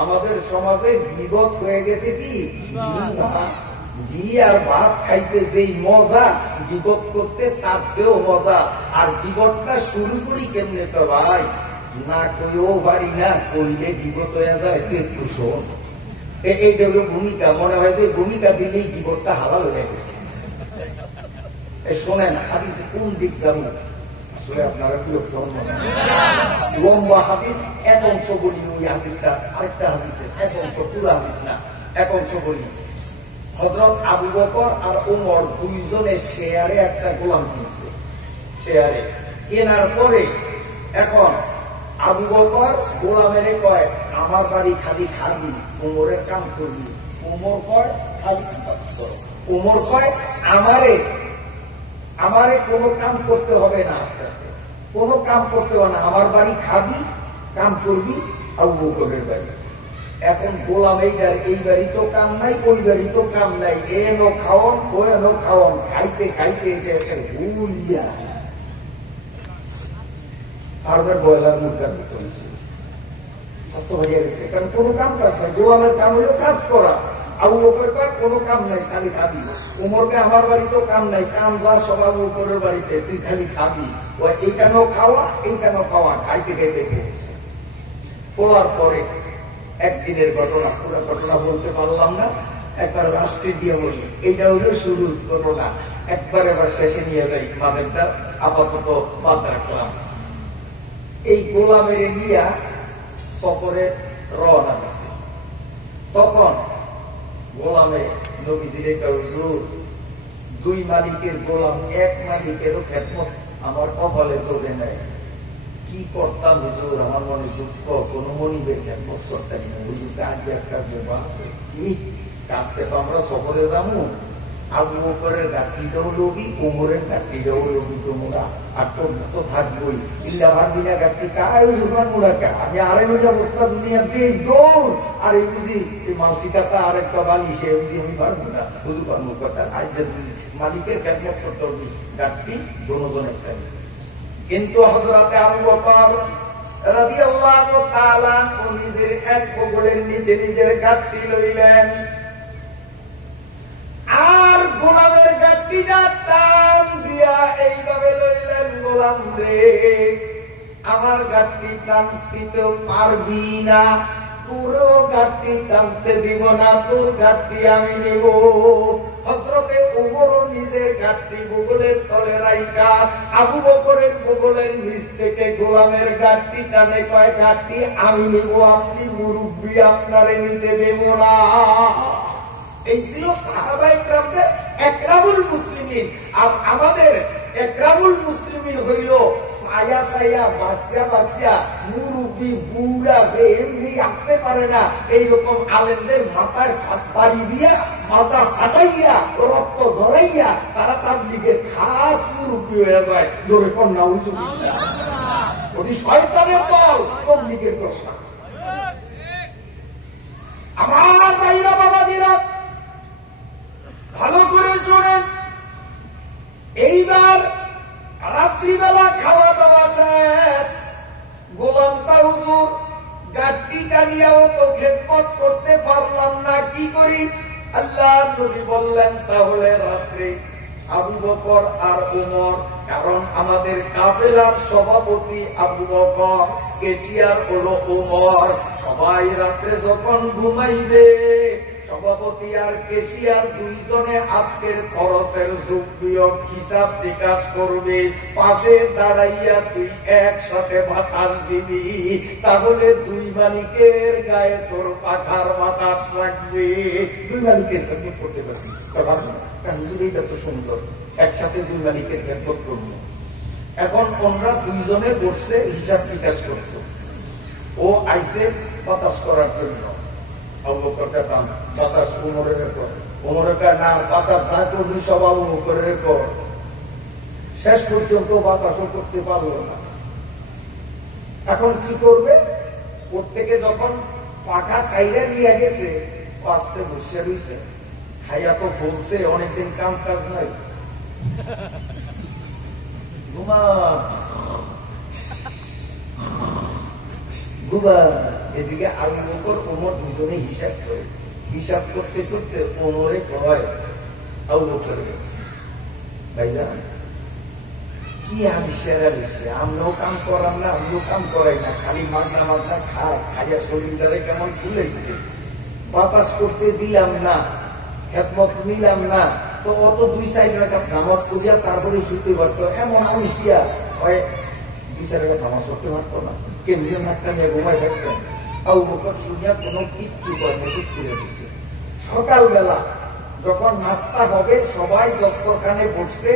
আমাদের সমাজে গীবত হয়ে গেছে কি ঘি আর ভাত খাইতে যেই মজা, গীবত করতে তার চেয়েও মজা। আর গীবতটা শুরু করি কেমনে তো ভাই, না কইও পারি না, কইলে গীবত হয়ে যায়, তুই একটু শোন। এইটা হলো ভূমিকা, মনে হয় যে ভূমিকা দিলেই গীবতটা হালাল হয়ে গেছে। শোনেন হাদিসে কোন দিক যাবো, আসলে আপনারা কি লম্বা হাদিস, এক অংশ বলি ওই হাদিসটা, আরেকটা হাদিসের এক অংশ, পুরো হাদিস না, এক অংশ বলি। হযরত আবু বকর আর ওমর দুইজনে শেয়ারে একটা গোলাম কিনছে। শেয়ারে কেনার পরে এখন আবু বকর গোলামের কয়, আমার বাড়ি খালি খাবি, ওমরের কাম করবি। ওমর কয় খালি কাজ করো। ওমর কয় আমারে কোনো কাম করতে হবে না, আস্তে আস্তে কোনো কাম করতে হবে না, আমার বাড়ি খাবি, কাম করবি আবু বকরের বাড়ি। এখন গোলাম এই বাড়ি তো কাম নাই, ওই বাড়ি তো কাম নাই, এনো খাওয়ান ও এনো খাওয়ান, খাইতে খাইতে এটা একটা ভুলিয়া ফার্মের ব্রয়লার মুরগার মতো হয়েছে, স্বাস্থ্য হয়ে গেছে। কারণ কোনো কাম কাজ নাই, গোলামের কাম হলো কাজ করা। আবু বকর কয় কোনো কাম নাই, খালি খাবি। উমরকে আমার বাড়িতেও কাম নাই, কাম যা সব আবু বকরের বাড়িতে, তুই খালি খাবি। ও এইখানেও খাওয়া, এইখানেও খাওয়া, খাইতে খাইতে খেয়েছে। তোলার পরে একদিনের ঘটনা, পুরো ঘটনা বলতে পারলাম না, একবার রাষ্ট্রে দিয়ে বলি। এইটা হলো শুরুর ঘটনা, একবার এবার শেষে নিয়ে যাই, মাদেরটা আপাতত বাদ রাখলাম। এই গোলামের নিয়া সফরে রওনা দিছে। তখন গোলামে নবীজির হুজুর, দুই মালিকের গোলাম, এক মালিকেরও খেদমত আমার কপালে চলে নেয়, কি করতাম হুজুর, আমার মনে দুঃখ, কোন মনিবের খেদমত করতাম না। হুজুরকে আজকে একটা ব্যাপার আছে, কি কাজকে তো আমরা সফরে যাবো, আবু বকরের গাঠটিটাও লোভী, ওমরের গাঠটিটাও লোভী, তোমরা আর তোর তো থাকবই, ইল্লা ভাববি না গাঠটি কায় মোড়া কা, আমি আড়াই মজা অবস্থা দুনিয়া দিয়ে দৌড়, আর এই বুঝি এই মানসিকতা আরেকটা বালি, সে বুঝি আমি পারবো না, বুঝু পারবো কথা। আজ মালিকের খেদমত করতে হবে, গাঠটি দোনোজনের চাই। কিন্তু হযরতে আবু বকর রাদিয়াল্লাহু তাআলা নিজের এক বগলের নিচে নিজের গাঠটি লইলেন, আর গোলামের গাঠটিটা টান দিয়া এইভাবে লইলেন, গোলাম রে আমার গাঠটি টানতে পারবি না, তোরও গাঠটি টানতে দিব না, তোর গাঠটি আমি নেব। হযরতে ওমরও নিজের গাঠটি বগলের তলে রাইখা আবু বকরের বগলের নিচ থেকে গোলামের গাঠটি টানে, কয় গাঠটি আমি নেব, আপনি মুরব্বী, আপনারে নিতে দেব না। এই ছিল সাহাবায়ে কেরামদের একরামুল মুসলিমিন। আর আমাদের একরামুল মুসলিমিন হইল ছায়া ছায়া বাচ্চা বাচ্চা মুরুবি বুড়া যে এমনি আসতে পারে না, এইরকম আলেমদের মাথার বাড়ি দিয়া মাথা ফাটাইয়া রক্ত ঝরাইয়া তারা তাবলীগের খাস মুরুবি হয়ে যায়। জোরে কন্যা উঁচু ওই শয়তানের দল তাবলীগের কথা। আমার ভাইরা বাবাজিরা ভালো করে শুনেন, এইবার রাত্রিবেলা খাওয়া দাওয়া শেষ, গোলামটা হুজুর গাড়ি টানিয়াও তো খেদমত করতে পারলাম না, কি করি? আল্লাহ নবী বললেন তাহলে রাত্রে আবু বকর আর ওমর, কারণ আমাদের কাফেলার সভাপতি আবু বকর, কেশিয়ার হলো ওমর, সবাই রাত্রে যখন ঘুমাইবে সভাপতি আর কেশিয়ার দুইজনে আজকের খরচের যোগ হিসাব নিকাশ করবে। পাশে দাঁড়াইয়া তুই একসাথে বাতাস দিবি, তাহলে দুই মালিকের গায়ে তোর পাখার বাতাস লাগবে। দুই মালিকের খেদমত করতে পারবি, এইটা তো সুন্দর, একসাথে দুই মালিকের খেদমত করবো। এখন ওনরা দুইজনে বসছে হিসাব নিকাশ করত, ও আইসে বাতাস করার জন্য। বাতাস উমরের রেকর্ড, উমরের না বাতাস যা করবি সব আবু বকরের রেকর্ড। শেষ পর্যন্ত বাতাসও করতে পারলো না। এখন কি করবে? প্রত্যেকে যখন পাখা খাইলে নিয়ে গেছে, পাঁচতে বসে রয়েছে, খাইয়া তো বলছে অনেকদিন কাম কাজ নাই, ঘুমা ঘুমা। এদিকে আবু বকর ওমর দুজনে হিসাব করে, হিসাব করতে করতে ওমরে কয় আবু বকর, ভাইজান কি আমরাও কাম করাম না, আমিও কাম করাই না, খালি মাগনা মাগনা খাইয়া শরীরটারে কেমন খুলেছে, বাতাস করতে দিলাম না, খেদমত নিলাম না, তো অত 2-4 রাকাত নামাজ পড়িয়া তারপরে শুতে পারতো। এমন আমিষিয়া হয় 2-4 রাকাত নামাজ পড়তে পারতো না, কেন্দ্রীয় নাকটা নিয়ে ঘুমাই থাকছেন। আবু বকর শুনিয়া কোনো কিচ্ছু করে মেসেজ করে দিচ্ছে। সকালবেলা যখন নাস্তা হবে সবাই দস্তরখানে বসছে,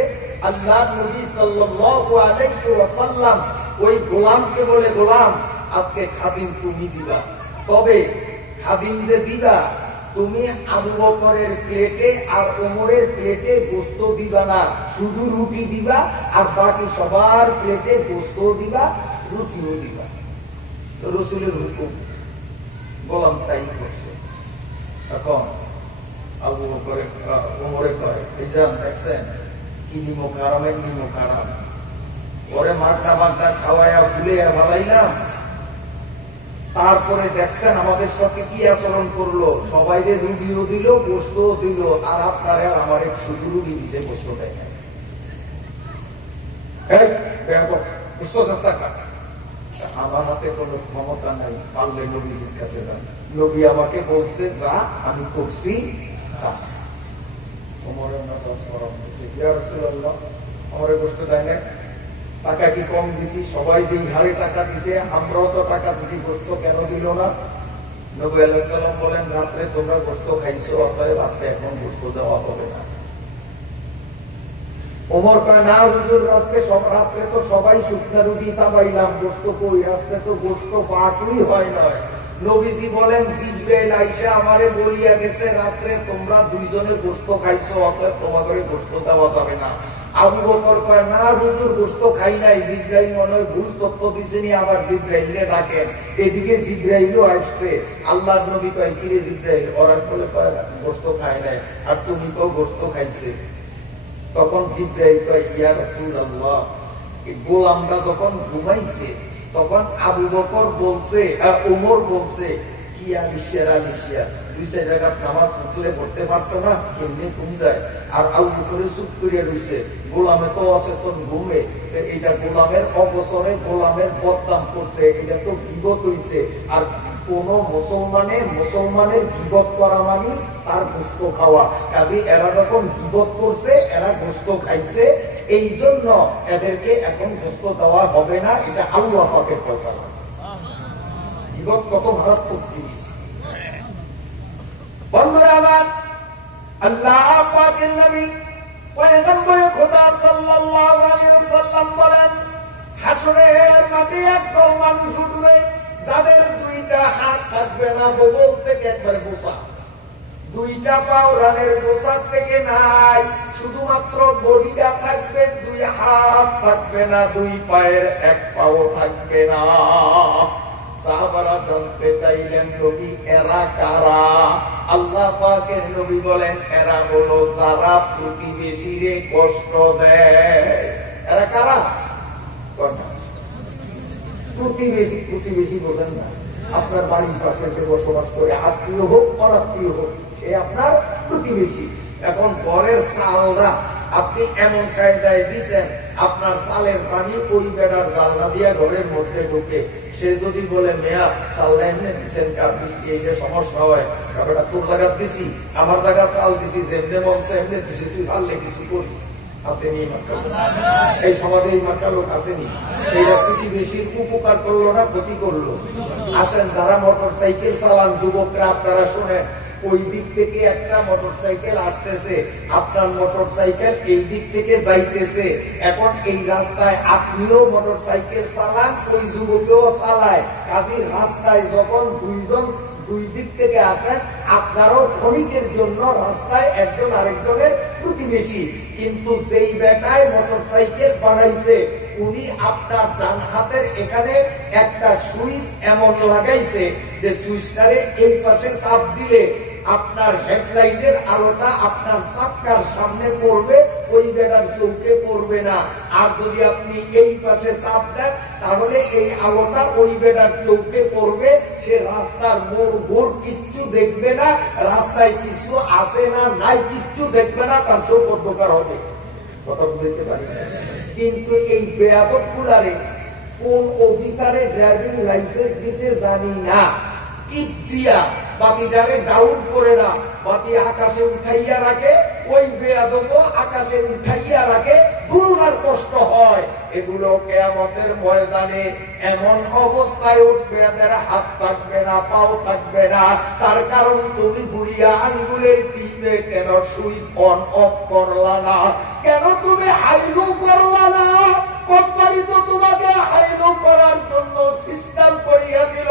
আল্লাহ নবী সাল্লাল্লাহু আলাইহি ওয়াসাল্লাম ওই গোলামকে বলে, গোলাম আজকে খাদিম তুমি দিবা, তবে খাদিম যে দিবা তুমি আবু বকরের প্লেটে আর ওমরের প্লেটে গোস্ত দিবা না, শুধু রুটি দিবা, আর বাকি সবার প্লেটে গোস্ত দিবা, রুটিও দিবা। রসুলের হুকুম, গোলাম তাই করছে। এখন আবু বকর ওমরে কয়, এই যান দেখছেন কি নিমক আরামের নিমক আরাম, ওরে মাগনা মাগনা খাওয়াইয়া ফুলেয়া ভালাইলাম, তারপরে দেখছেন আমাদের সাথে কি আচরণ করলো, সবাইকে রুটিও দিল গোস্তও দিল, আর আপনারা আমার এক শুধু রুটি দিছে, গোস্ত দেয় না। আমার হাতে কোনো ক্ষমতা নাই, পারলে নবীজির কাছে যান, নবী আমাকে বলছে যা, আমি করছি। আমার গোস্ত দেয় না, টাকা কি কম দিছি? সবাই দিন হারে টাকা দিছে, আমরাও তো টাকা দিছি, গোস্ত কেন দিল না? নবী আলাইহিস সালাম বলেন, রাত্রে তোমরা গোস্ত খাইছো, অতএব আজকে এখন গোস্ত দেওয়া হবে না। ওমর কয়, না হুজুর, রাত্রে তো সবাই শুকনা রুটি চাবাইলাম, গোস্ত কই? রাত্রে তো গোস্ত পাকই হয় নয়। নবীজি বলেন, জিবরাইল আইসা আমারে বলিয়া গেছে রাত্রে তোমরা দুইজনে গোস্ত খাইছো, অতএব তোমাদের গোস্ত দেওয়া যাবে না। আবু বকর কয়, না হুজুর, গোস্ত খাই নাই, জিবরাইল মনে হয় ভুল তথ্য দিছেনি, আবার জিবরাইলে ডাকেন। এদিকে জিবরাইলও আসছে। আল্লাহর নবী কয়, কিরে জিবরাইল, ওরা বলে গোস্ত খায় নাই, আর তুমি তো গোস্ত খাইছে। তখন জিবরাইল কয়, ইয়া রাসূলুল্লাহ, গোলামরা যখন ঘুমাইছে তখন আবু বকর বলছে আর ওমর বলছে, কি আলিশিয়া আলিশিয়া, 2-4 রাকাত নামাজ পড়লে পড়তে পারতো না, কেমনি ঘুম যায়। আর আবু বকরে চুপ করিয়া রয়েছে, গোলামে তো অচেতন ঘুমে, এটা গোলামের অবসরে গোলামের বদনাম করছে, এটা তো বিপদ হইছে। আর কোন মুসলমানের বিপদ করা মানে তার গোস্ত খাওয়া, কাজে এরা যখন বিপদ করছে, এরা গোস্ত খাইছে, এই জন্য এদেরকে এখন গোস্ত দেওয়া হবে না, এটা আল্লাহ পাকের ফয়সালা। বিপদ কত মারাত্মক জিনিস বন্ধুরা আমার। আল্লাহ পাকের নবী পয়গম্বর খোদা সাল্লাল্লাহু সাল্লাম বলেন, হাসরের মাঠে একদল মানুষ উঠবে যাদের দুইটা হাত থাকবে না, বগল থেকে একবার বোঝা, দুইটা পাও রানের বোঝার থেকে নাই, শুধুমাত্র বডিটা থাকবে, দুই হাত থাকবে না, দুই পায়ের এক পাও থাকবে না। সাহাবারা জানতে চাইলেন, নবী এরা কারা? আল্লাহ পাকের নবী বলেন, এরা হলো যারা প্রতিবেশীরে কষ্ট দেয়। এরা কারা? প্রতিবেশী। প্রতিবেশী বোঝেন না, আপনার বাড়ির পাশে সে বসবাস করে, আত্মীয় হোক অনাত্মীয় হোক, সে আপনার প্রতিবেশী। এখন ঘরের চালরা আপনি এমন কায়দায় দিচ্ছেন, আপনার চালের পানি ওই বেড়ার জানলা দিয়া ঘরের মধ্যে ঢুকে, সে যদি বলে মেয়া চালটা এমনি দিচ্ছেন, কার বৃষ্টি এইটা সমস্যা হয়, কারণটা তোর জায়গা দিছি, আমার জায়গা চাল দিছি, যেমনি মনসে এমনি দিছি, তুই পারলে কিছু করিস। আসেনি এই সমাজে এই মার্কা লোক আসেনি? এইটা প্রতিবেশীর উপকার করলো না ক্ষতি করলো? আসেন, যারা মোটর সাইকেল চালান যুবকরা, আপনারা শোনেন, ওই দিক থেকে একটা মোটর সাইকেল আসতেছে, আপনার মোটর সাইকেল এই দিক থেকে যাইতেছে, এখন এই রাস্তায় আপনিও মোটর সাইকেল চালান, ওই যুবকেও চালায়, কাজের রাস্তায় যখন দুইজন দুই দিক থেকে আসেন, আপনারও ক্ষণিকের জন্য রাস্তায় একজন আরেকজনের প্রতিবেশী। কিন্তু যেই বেটায় মোটর সাইকেল বানাইছে, উনি আপনার ডান হাতের এখানে একটা সুইচ এমন লাগাইছে যে সুইচটারে এই পাশে চাপ দিলে আপনার হেডলাইটের আলোটা আপনার চাক্কার সামনে পড়বে, ওই বেটার চৌকে পড়বে না। আর যদি আপনি এই পাশে চাপ দেন, তাহলে এই আলোটা ওই বেটার চৌকে পড়বে, সে রাস্তার মোড় ঘোর কিচ্ছু দেখবে না, রাস্তায় কিছু আছে না নাই কিচ্ছু দেখবে না, তার চোখ অন্ধকার হবে। কথা বুঝতে পারি। কিন্তু এই বেয়াদব গুলারে কোন অফিসারে ড্রাইভিং লাইসেন্স দিছে জানি না, টিপ দিয়া বাতিটারে ডাউন করে না, বাতি আকাশে উঠাইয়া রাখে, ওই বেয়াদব আকাশে উঠাইয়া রাখে, দুর্গার কষ্ট হয়। এগুলো কিয়ামতের ময়দানে এমন অবস্থায় উঠবে, এদের হাত থাকবে না, পাও থাকবে না। তার কারণ তুমি বুড়িয়া আঙ্গুলের টিপে কেন সুইচ অন অফ করলা না? কেন তুমি হাইলু করলা না? কোম্পানি তো তোমাকে হাইলু করার জন্য সিস্টেম করিয়া দিল,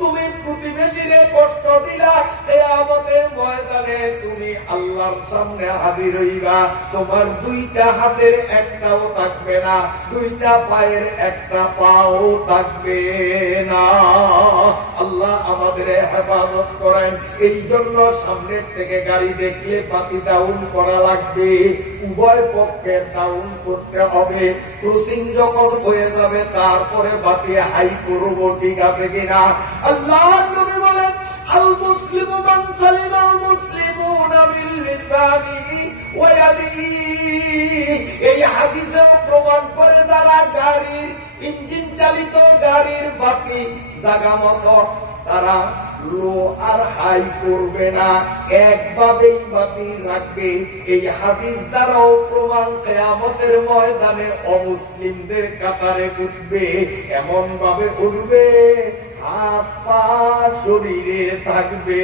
তুমি প্রতিবেশীরে কষ্ট দিলা। কিয়ামতের ময়দানে তুমি আল্লাহর সামনে হাজির হইবা, তোমার দুইটা হাতের একটাও থাকবে না, দুইটা পায়ের একটা পাও থাকবে না। আল্লাহ আমাদের হেফাজত করেন। এই জন্য সামনের থেকে গাড়ি দেখলে বাতি ডাউন করা লাগবে, উভয় পক্ষে ডাউন করতে হবে। ক্রসিং যখন হয়ে যাবে তারপরে বাতি হাই করবো, ঠিক আছে কিনা? আল্লাহ নবী বলেন, আল মুসলিমু মান সালিমাল মুসলিমুনা বিল লিসানিহি ওয়া ইয়াদিহি। এই হাদিসে প্রমাণ করে যারা গাড়ির ইঞ্জিন চালিত গাড়ির বাতি জাগা মতো তারা লো আর হাই করবে না, একভাবেই বাতি রাখবে। এই হাদিস দ্বারাও প্রমাণ কিয়ামতের ময়দানে অমুসলিমদের কাতারে উঠবে, এমন ভাবে উঠবে হাত পা শরীরে থাকবে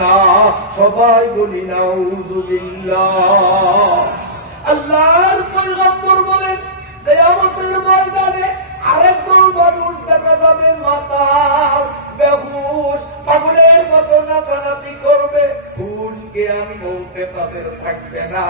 না। সবাই বলি নাউযুবিল্লাহ। আল্লাহর পয়গম্বর বলেন, কিয়ামতের ময়দানে আরেক দল মানুষ দেখা যাবে মাতাল, বেহুশ, পাগলের মতো নাচানাচি করবে, ভুল জ্ঞান বলতে তাদের থাকবে না।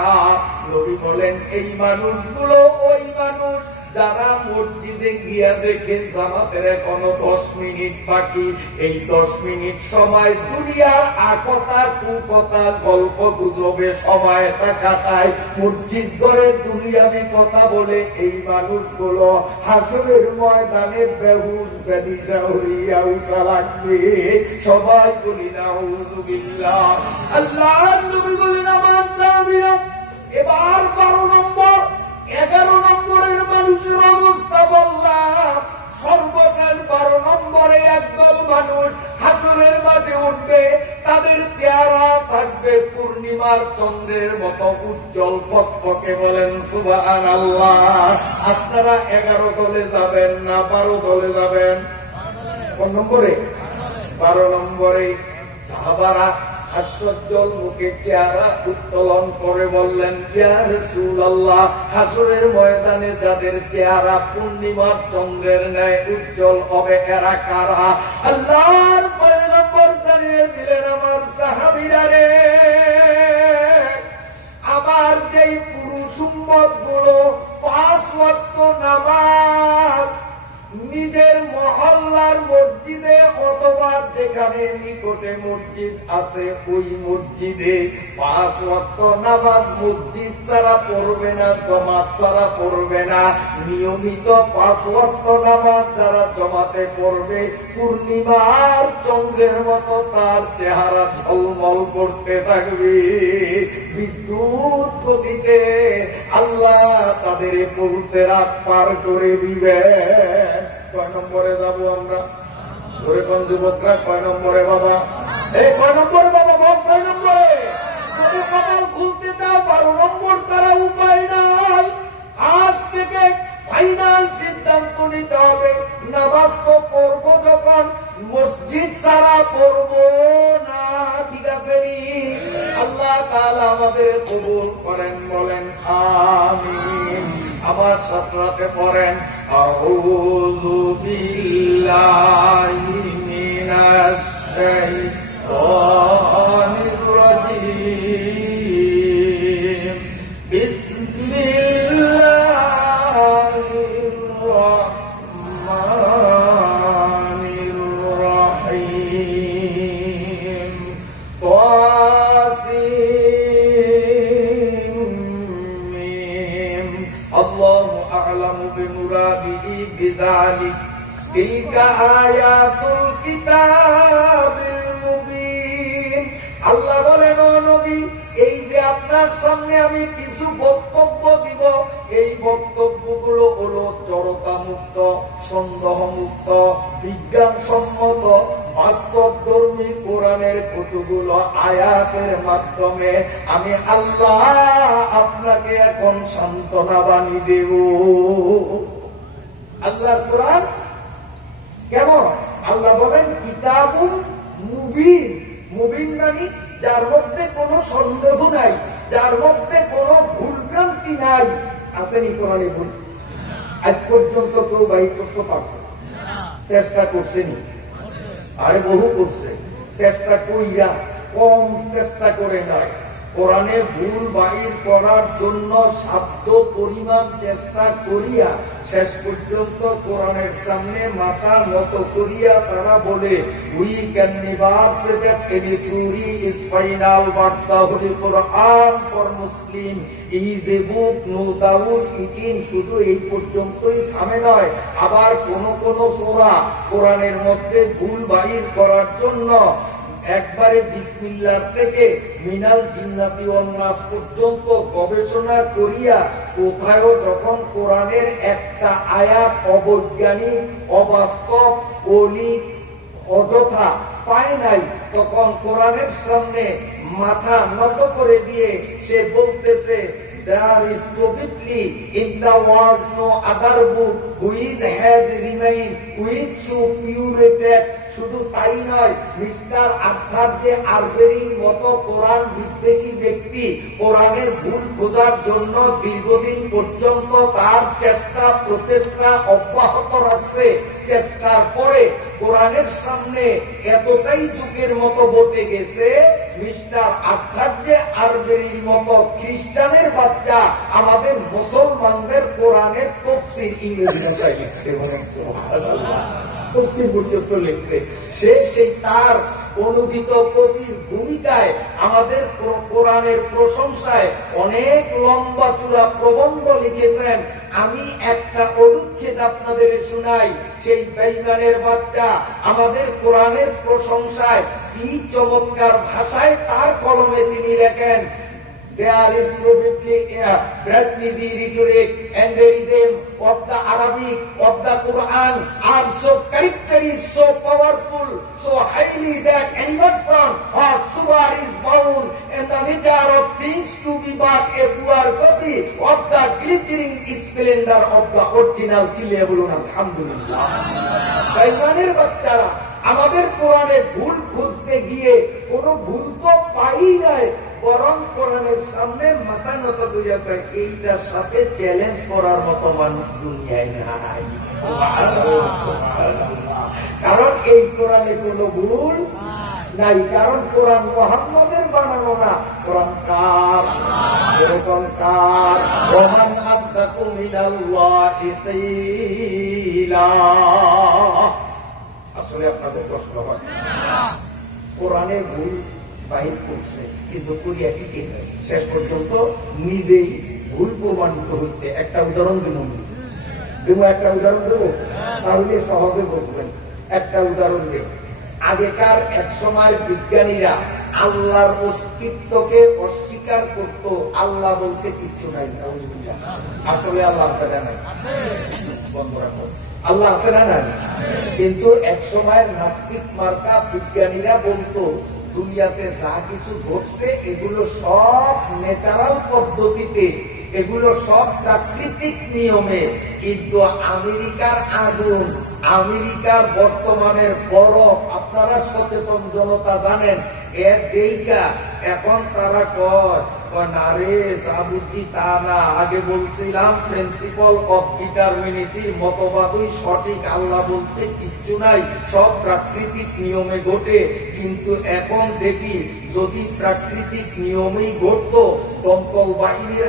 নবী বলেন, এই মানুষগুলো ওই মানুষ যারা মসজিদে গিয়া দেখে জামাতের এখনো 10 মিনিট বাকি, এই 10 মিনিট সময় দুনিয়ার আকথা কুকথা গল্প গুজবে সময়টা কাটায়, মসজিদ করে দুনিয়াবি কথা বলে। এই মানুষগুলো হাসরের ময়দানে বেহুশ বেদিশা হইয়া উঠা লাগবে। সবাই বলি নাউযুবিল্লাহ। আল্লাহর নবী বলেন, আমার সাহাবীরা, এবার 12 নম্বর 11 নম্বরের মানুষের অবস্থা বললাম, সর্বশেষ 12 নম্বরে একদল মানুষ হাসরের মাঠে উঠবে, তাদের চেহারা থাকবে পূর্ণিমার চন্দ্রের মতো উজ্জ্বল ফকফকে। বলেন সুবহানাল্লাহ। আপনারা 11 দলে যাবেন না 12 দলে যাবেন? কোন নম্বরে? 12 নম্বরে। সাহাবারা হাস্যোজ্জ্বল মুখে চেহারা উত্তোলন করে বললেন, ইয়া রাসূলুল্লাহ, হাসরের ময়দানে যাদের চেহারা পূর্ণিমার চন্দ্রের ন্যায় উজ্জ্বল হবে এরা কারা? আল্লাহর পয়গম্বর জানিয়ে দিলেন, আমার সাহাবীরা রে, আমার যেই পুরুষ উম্মত গুলো 5 ওয়াক্ত নামাজ নিজের মহল্লার মসজিদে অথবা যেখানে নিকটে মসজিদ আছে ওই মসজিদে 5 ওয়াক্ত নামাজ মসজিদ ছাড়া পড়বে না, জমাত ছাড়া পড়বে না, নিয়মিত 5 ওয়াক্ত নামাজ যারা জমাতে পড়বে পূর্ণিমার চন্দ্রের মতো তার চেহারা ঝলমল করতে থাকবে, বিদ্যুৎ গতিতে আল্লাহ তাদের পৌঁছে রাত পার করে দিবেন। কয় নম্বরে যাবো আমরা? ধরে কোন যুবকরা কয় নম্বরে বাবা? এই কয় নম্বরে বাবা? বল কয় নম্বরে? যদি কপাল খুলতে চাও 12 নম্বর ছাড়া উপায় নাই। আজ থেকে ফাইনাল সিদ্ধান্ত নিতে হবে, নামাজ তো পড়বো যখন মসজিদ ছাড়া পড়বো না, ঠিক আছে নি? আল্লাহ তাআলা আমাদের কবুল করেন, বলেন আমিন। আমার সাথে পড়েন, আউযু বিল্লাহি মিনাশ শাইতানির রাজীম, বিসমিল্লাহির রাহমানির রাহিম, আল্লাহু আ'লামু বিমুরাদিহি বিযালিক, তিলকা আয়াতুল কিতাবিল মুবিন। আল্লাহ বলেন, ও নবী, এই যে আপনার সামনে আমি কিছু বক্তব্য দিব, এই বক্তব্যগুলো হলো জড়তা মুক্ত, সন্দেহ মুক্ত, বিজ্ঞানসম্মত, বাস্তবধর্মী কোরআনের কতগুলো আয়াতের মাধ্যমে আমি আল্লাহ আপনাকে এখন সান্ত্বনা বাণী দেব। আল্লাহর কোরআন কেমন? আল্লাহ বলেন কিতাবুন মুবিন। মুবিন মানে যার মধ্যে কোনো সন্দেহ নাই, যার মধ্যে কোনো ভুলভ্রান্তি নাই। আসেনি কোরআনে ভুল? আজ পর্যন্ত কেউ বাহির করতে পারছে? চেষ্টা করছেনি? আরে বহু করছে। চেষ্টা কইরা কম চেষ্টা করে নাই। কোরআনে ভুল বাহির করার জন্য সাধ্য পরিমাণ চেষ্টা করিয়া শেষ পর্যন্ত কোরআনের সামনে মাথা নত করিয়া তারা বলে, we can never say that any theory is final, but the holy Quran for Muslim is a book no doubt it. শুধু এই পর্যন্তই থামে নয়, আবার কোন কোন সূরা কোরআনের মধ্যে ভুল বাহির করার জন্য একবারে বিসমিল্লাহ থেকে মিনাল জিন্নাতি ওয়ান নাস পর্যন্ত গবেষণা করিয়া কোথায়ও যখন কোরআনের একটা আয়াত অবৈজ্ঞানিক, অবাস্তব, অলিক, অযথা পায় নাই, তখন কোরআনের সামনে মাথা নত করে দিয়ে সে বলতেছে, there is probably in the world no other book which has remained with so pure a text. শুধু তাই নয়, মিস্টার আর্থার যে আরবেরির মতো কোরআন বিদ্বেষী ব্যক্তি কোরআনের ভুল খোঁজার জন্য দীর্ঘদিন পর্যন্ত তার চেষ্টা প্রচেষ্টা অব্যাহত রাখছে, চেষ্টার পরে কোরআনের সামনে এতটাই যুগের মতো বসে গেছে, মিস্টার আর্থার যে আরবেরির মতো খ্রিস্টানের বাচ্চা আমাদের মুসলমানদের কোরআনের তফসির ইংরেজি ভাষায় লিখছে, তফসির পর্যন্ত লিখছে। সে সেই তার অনুদিত কবির ভূমিকায় আমাদের কোরআনের প্রশংসায় অনেক লম্বা চূড়া প্রবন্ধ লিখেছেন। আমি একটা অনুচ্ছেদ আপনাদের শোনাই। সেই বেঈমানের বাচ্চা আমাদের কোরআনের প্রশংসায় কি চমৎকার ভাষায় তার কলমে তিনি লেখেন, there is probably the rhetoric and the rhythm of the Arabic of the Quran are so character is so powerful, so highly that anyone from or surah is bound and the nature of things to be but a poor copy of the glittering splendor of the original. চিল্লিয়ে বলুন আলহামদুলিল্লাহ। বেঈমানের বাচ্চারা আমাদের কোরআনে ভুল খুঁজতে গিয়ে কোনো ভুল তো পাই নাই, বরং কোরআনের সামনে মাথা নত করে এইটার সাথে চ্যালেঞ্জ করার মতো মানুষ দুনিয়ায় নাই। কারণ এই কোরআনে কোনো ভুল নাই, কারণ কোরআন মুহাম্মদের বানানো না, কোরআন কার? এরকম কার? ওমান আবদাকু মিনাল্লাহি কিলা। আসলে আপনাদের প্রশ্ন হয় কোরআনে ভুল বাহির করছে, কিন্তু করিয়া টিকে নেই, শেষ পর্যন্ত নিজেই ভুল প্রমাণিত হয়েছে। একটা উদাহরণ দেবো, একটা উদাহরণ দেবো, তাহলে সহজে বুঝবেন। একটা উদাহরণ দেব। আগেকার এক সময় বিজ্ঞানীরা আল্লাহর অস্তিত্বকে অস্বীকার করত, আল্লাহ বলতে কিচ্ছু নাই। আসলে আল্লাহ আছে না নাই? বন্ধ রাখো, আল্লাহ আছে না নাই? কিন্তু এক সময় নাস্তিক মার্কা বিজ্ঞানীরা বলতো দুনিয়াতে যা কিছু ঘটছে এগুলো সব ন্যাচারাল পদ্ধতিতে, এগুলো সব প্রাকৃতিক নিয়মে। কিন্তু আমেরিকার আগুন, আমেরিকার বর্তমানের বরফ, আপনারা সচেতন জনতা জানেন, এর দেইকা এখন তারা কয় না রে যা বুঝছি তা না, আগে বলছিলাম প্রিন্সিপাল অফ ডিটারমিনেসির মতবাদই সঠিক, আল্লাহ বলতে কিচ্ছু নাই, সব প্রাকৃতিক নিয়মে ঘটে। কিন্তু এখন দেখি যদি প্রাকৃতিক নিয়মেই ঘটত, দমকল বাহিনীর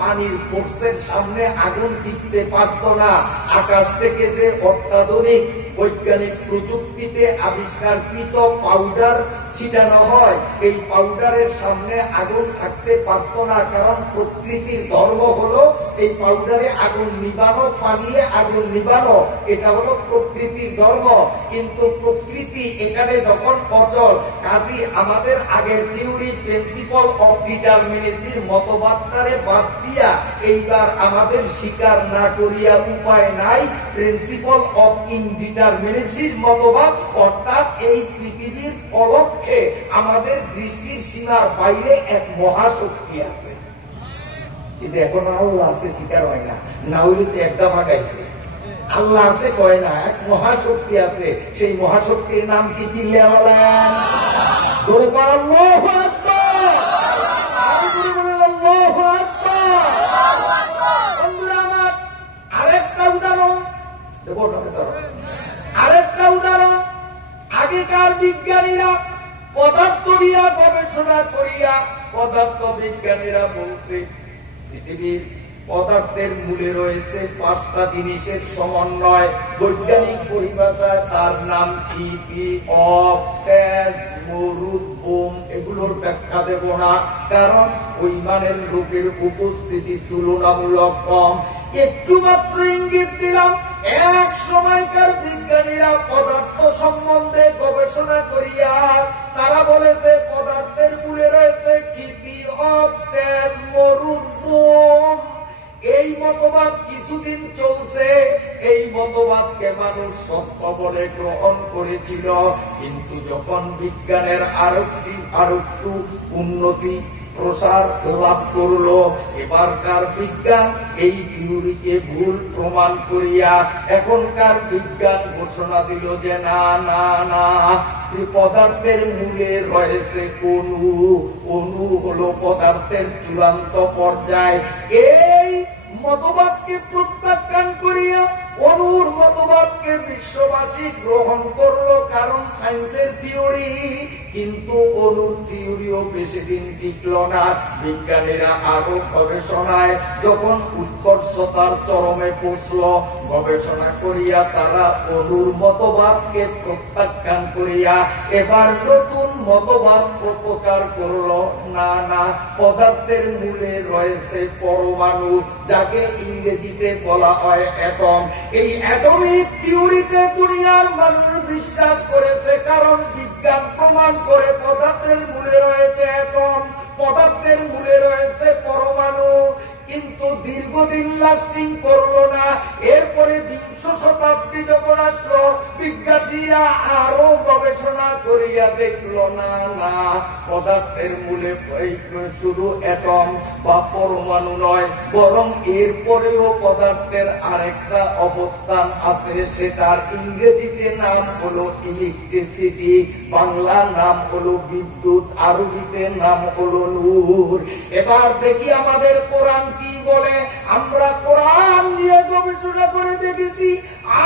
পানির ফোর্সের সামনে আগুন টিকতে পারত না। আকাশ থেকে যে অত্যাধুনিক বৈজ্ঞানিক প্রযুক্তিতে আবিষ্কারকৃত পাউডার ছিটানো হয়, এই পাউডারের সামনে আগুন থাকতে পারত না, কারণ প্রকৃতির ধর্ম হলো এই পাউডারে আগুন নিবানো, পানিয়ে আগুন নিবানো, এটা হলো প্রকৃতির ধর্ম। কিন্তু প্রকৃতি এখানে যখন অচল, কাজী আমাদের আগের থিওরি প্রিন্সিপাল অফ ডিটারমিনেসির মতবাদটারে বাদ দিয়া এইবার আমাদের স্বীকার না করিয়া উপায় নাই প্রিন্সিপাল অফ ইনডিটারমিনেসির মতবাদ, অর্থাৎ এই পৃথিবীর অলক্ষ্যে আমাদের দৃষ্টির সীমার বাইরে এক মহাশক্তি আছে। কিন্তু এখন আল্লাহ আছে স্বীকার হয় না, না হইলে তো একটা ভাগাইছে। আল্লাহ আছে কয় না, এক মহাশক্তি আছে। সেই মহাশক্তির নাম কি চিল্লা বলেন? আরেকটা উদাহরণ দেব, আরেকটা উদাহরণ। আগেকার বিজ্ঞানীরা পদার্থ নিয়ে গবেষণা করিয়া পদার্থ বিজ্ঞানীরা বলছে পৃথিবীর পদার্থের মূলে রয়েছে 5টা জিনিসের সমন্বয়। বৈজ্ঞানিক পরিভাষায় তার নাম কি? অফ, তেজ, মরুদ, বোম। এগুলোর ব্যাখ্যা দেব না, কারণ ওই মানের লোকের উপস্থিতি তুলনামূলক কম। একটু মাত্র ইঙ্গিত দিলাম, এক সময়কার বিজ্ঞানীরা পদার্থ সম্বন্ধে গবেষণা করিয়া তারা বলেছে পদার্থের মূলে রয়েছে কি? অফ, তেজ, মরুদ, বোম। এই মতবাদ কিছুদিন চলছে, এই মতবাদকে মানুষ সত্য বলে গ্রহণ করেছিল। কিন্তু যখন বিজ্ঞানের আরেকটু উন্নতি প্রসার লাভ করলো, এবারকার বিজ্ঞান এই থিওরিকে ভুল প্রমাণ করিয়া এখনকার বিজ্ঞান ঘোষণা দিল যে না না না, পদার্থের মূলে রয়েছে অণু। অণু হলো পদার্থের চূড়ান্ত পর্যায়। এই মতবাদকে প্রত্যাখ্যান করিয়া অণুর মতবাদকে বিশ্ববাসী গ্রহণ করলো, কারণ সায়েন্সের থিওরি। কিন্তু অণুর থিওরিও বেশি দিন টিকল না। বিজ্ঞানীরা আরো গবেষণায় যখন উৎকর্ষতার চরমে পৌঁছল, গবেষণা করিয়া তারা অণুর মতবাদকে প্রত্যাখ্যান করিয়া এবার নতুন মতবাদ প্রচার করল। না না, পদার্থের মূলে রয়েছে পরমাণু, যাকে ইংরেজিতে বলা হয় অ্যাটম। এই অ্যাটমিক থিওরিতে দুনিয়ার মানুষ বিশ্বাস করেছে, কারণ বিজ্ঞান প্রমাণ করে পদার্থের মূলে রয়েছে অ্যাটম, পদার্থের মূলে রয়েছে পরমাণু। কিন্তু দীর্ঘদিন লাস্টিং করলো না। এরপরে বিংশ শতাব্দী যখন আসলো, বিজ্ঞানীরা আরো গবেষণা করিয়া দেখলো না না, পদার্থের মূলে শুধু অ্যাটম বা পরমাণু নয়, বরং এরপরেও পদার্থের আরেকটা অবস্থান আছে, সেটার ইংরেজিতে নাম হলো ইলেকট্রিসিটি, বাংলা নাম হলো বিদ্যুৎ, আরবিতে নাম হলো নূর। এবার দেখি আমাদের কোরআন কি বলে। আমরা কোরআন নিয়ে গবেষণা করে দেখেছি,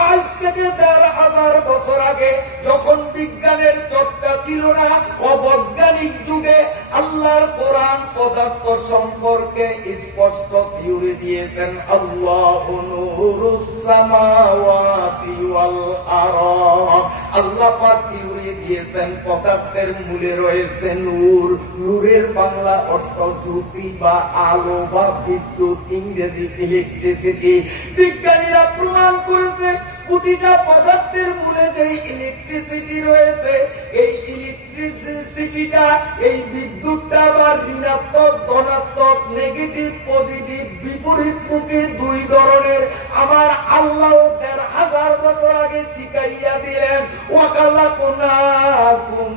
আজ থেকে ১,৫০০ বছর আগে যখন বিজ্ঞানের চর্চা ছিল না, অবৈজ্ঞানিক যুগে আল্লাহর কোরআন পদার্থ সম্পর্কে স্পষ্ট থিওরি দিয়েছেন। আল্লাহু নূরুস সামাওয়াতি ওয়াল আরদ, আল্লাহ পাক থিওরি দিয়েছেন পদার্থের মূলে রয়েছে নূর। নূরের বাংলা অর্থ জ্যোতি বা আলো বা বিদ্যুৎ, ইংরেজি ইলেকট্রিসিটি। বিজ্ঞানীরা প্রমাণ করেছে প্রতিটা পদার্থের মূলে যে ইলেকট্রিসিটি রয়েছে, এই ইলেকট্রিসিটিটা, এই বিদ্যুৎটা বা ঋণাত্মক ধনাত্মক, নেগেটিভ পজিটিভ, বিপরীতমুখী দুই ধরনের। আমার আল্লাহ ১,৫০০ বছর আগে শিখাইয়া দিলেন। ওয়াখালাকুনাকুম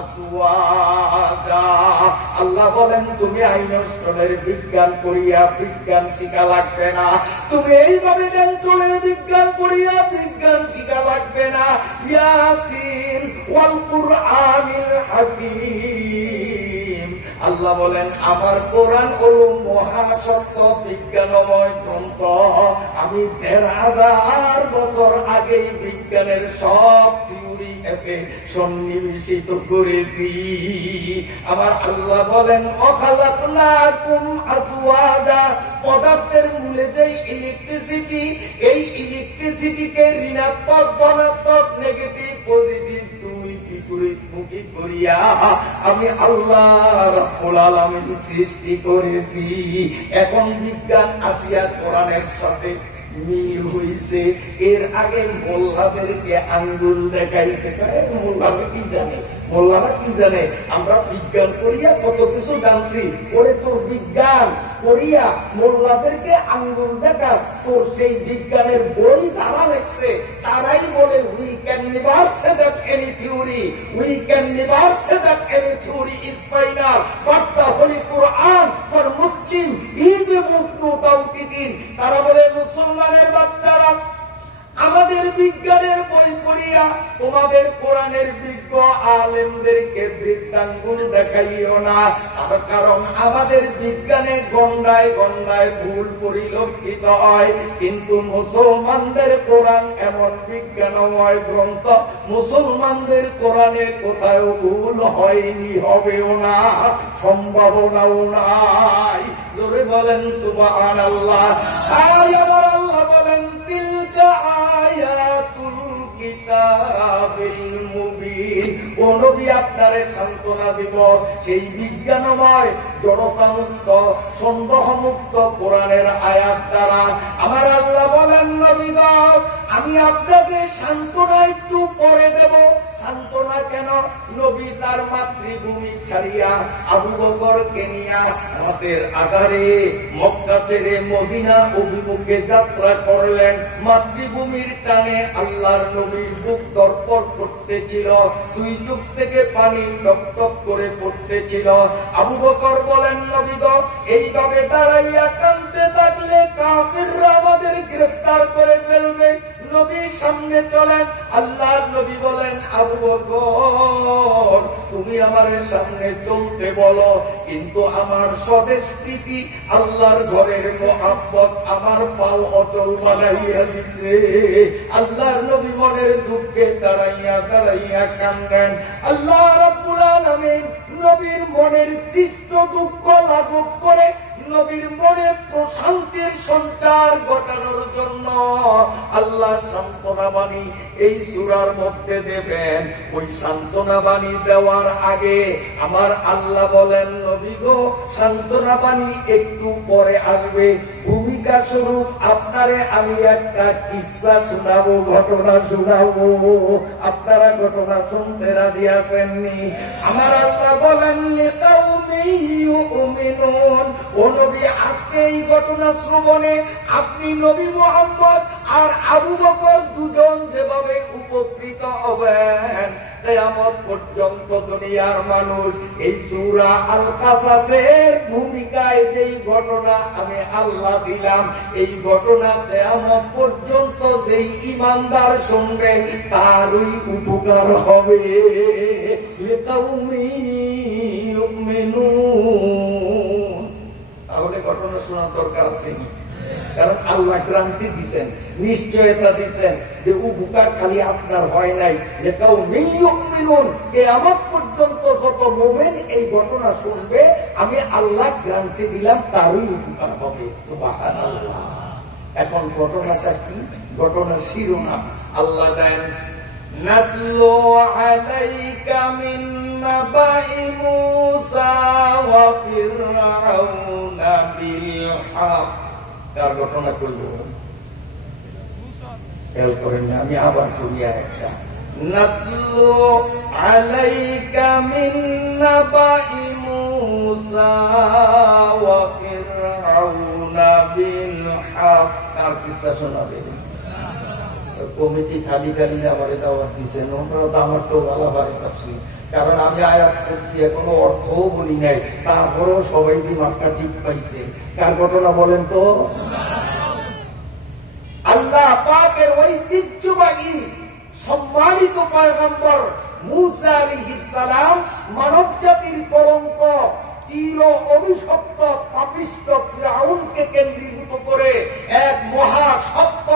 আসওয়াজা, আল্লাহ বলেন তুমি আইনস্টাইনের বিজ্ঞান পড়িয়া বিজ্ঞান শিখা লাগবে না, তুমি এইভাবে ডেন্টালের বিজ্ঞান পড়িয়া বিজ্ঞান শিখা লাগবে না। ইয়াসিন ওয়াল কুরআনিল হাকীম, আল্লাহ বলেন আমার কোরআন হল মহাসত্য বিজ্ঞানময় গ্রন্থ। আমি ১,৫০০ বছর আগে বিজ্ঞানের সব থিওরি এতে সন্নিবেশিত করেছি। আমার আল্লাহ বলেন ওয়াখালাকনাকুম আজওয়াজা, পদার্থের মূলে যে ইলেকট্রিসিটি, এই ইলেকট্রিসিটিকে ঋণাত্মক ধনাত্মক নেগেটিভ পজিটিভ দুই বিপরীতমুখী করিয়া আমি আল্লাহ রাব্বুল আলামিন সৃষ্টি করেছি। এখন বিজ্ঞান আসিয়া কোরআনের সাথে মিল হইছে। এর আগে মোল্লাদেরকে আঙ্গুল দেখাইতে, মোল্লারা কি জানে, মোল্লারা কি জানে? আমরা বিজ্ঞান করিয়া কত কিছু জানছি, ওরে তোর বিজ্ঞান করিয়া মোল্লাদেরকে আঙ্গুল দেখা, তোর সেই বিজ্ঞানের বই যারা লেখছে তারাই বলে we can never say that any theory, we can never say that any theory is final, but the holy Quran for Muslim is a book no doubt it in. তারা বলে মুসলমানের বাচ্চারা, আমাদের বিজ্ঞানের বই পড়িয়া তোমাদের কোরআনের বিজ্ঞ আলেমদেরকে বৃত্তাঙ্গুল দেখাইও না, তার কারণ আমাদের বিজ্ঞানে গন্ডায় গন্ডায় ভুল পরিলক্ষিত হয়, কিন্তু মুসলমানদের কোরআন এমন বিজ্ঞানময় গ্রন্থ, মুসলমানদের কোরআনে কোথাও ভুল হয়নি, হবেও না, সম্ভাবনাও নাই। জোরে বলেন সুবহানাল্লাহ। আল্লাহ বলেন তিলকা আয়াতুল কিতাবিল মুবিন, ও নবী আপনারে সান্ত্বনা দিব সেই বিজ্ঞানময় জড়তামুক্ত সন্দেহমুক্ত কোরআনের আয়াত দ্বারা। আমার আল্লাহ বলেন নবী গো, আমি আপনাকে সান্ত্বনা একটু পরে দেব। সান্ত্বনা কেন? নবী তার মাতৃভূমি ছাড়িয়া আবু বকরকে নিয়া রাতের আধারে মক্কা ছেড়ে মদিনা অভিমুখে যাত্রা করলেন। মাতৃভূমির টানে আল্লাহর নবীর বুক দরপর করতেছিল, দুই চোখ থেকে পানি টপ টপ করে পড়তেছিল। আবু বকর বলেন নবী গো, এইভাবে দাঁড়াইয়া কাঁদতে থাকলে কাফিররা আমাদের গ্রেফতার করে ফেলবে, নবী সামনে চলেন। আল্লাহর নবী বলেন আবু বকর তুমি আমার সামনে চলতে বলো, কিন্তু আমার স্বদেশ প্রীতি আল্লাহর ঘরের মহব্বত আমার পাও অচল বানাইয়া দিছে। আল্লাহর নবী মনের দুঃখে দাঁড়াইয়া দাঁড়াইয়া কান্দেন। আল্লাহ রাব্বুল আলামিন নবীর মনের সৃষ্ট দুঃখ লাঘব করে নবীর মনে প্রশান্তির সঞ্চার ঘটানোর জন্য আল্লাহ সান্ত্বনা বাণী এই সূরার মধ্যে দেবেন। ওই সান্ত্বনা বাণী দেওয়ার আগে আমার আল্লাহ বলেন নবী গো, সান্ত্বনা বাণী একটু পরে আসবে। ভূমিকা স্বরূপ আপনার আপনারে আমি একটা কিস্সা শোনাবো, ঘটনা শোনাবো। আপনারা ঘটনা শুনতে রাজি আছেননি? আমার আল্লাহ বলেন ও নবী, আজকে এই ঘটনা শ্রবণে আপনি নবী মুহাম্মদ আর আবু বকর দুজন যেভাবে উপকৃত হবেন, কিয়ামত পর্যন্ত দুনিয়ার মানুষ এই সূরা আল কাসাসের ভূমিকায় যেই ঘটনা আমি আল্লাহ দিলাম, এই ঘটনা কিয়ামত পর্যন্ত যেই ঈমানদার শুনবে তারই উপকার হবে। তাহলে ঘটনা শোনার দরকার আছে, কারণ আল্লাহ ক্রান্তি দিচ্ছেন, নিশ্চয়তা দিচ্ছেন যে উপকার খালি আপনার হয় নাই, যে কেউ মিনুন কিয়ামত পর্যন্ত যত মুমিন এই ঘটনা শুনবে আমি আল্লাহ ক্রান্তি দিলাম তারই উপকার হবে। সুবহানাল্লাহ। এখন ঘটনাটা কি? ঘটনার শিরোনাম আল্লাহ দেন নাতলু আলাইকা মিন নাবাই মূসা ওয়া ফিরআউনা বিল হক। তার ঘটনা করব, খেয়াল করেন না, আমি আবার করি একটা। নাতলু আলাইকা মিন নাবাই মূসা ওয়া ফিরআউনা বিল হক। তার কিসসা শোনাবে। কমিটি খালি খালি আমার দাওয়াত দিচ্ছেন, ওনারা তো আমার তো ভালো ভালো পাচ্ছি, কারণ আমি আয়াত করছি এখনো অর্থও বলি নাই, তারপরেও সবাই দিমাগটা ঠিক পাইছে। কার ঘটনা বলেন তো? আল্লাহ পাকের ঐতিহ্যবাহী সম্মানিত পয়গম্বর মূসা আলাইহিস সালাম মানব জাতির কলঙ্ক চির অভিশপ্ত পাপিষ্ঠ ফিরআউনকে কেন্দ্রীভূত করে এক মহা সত্য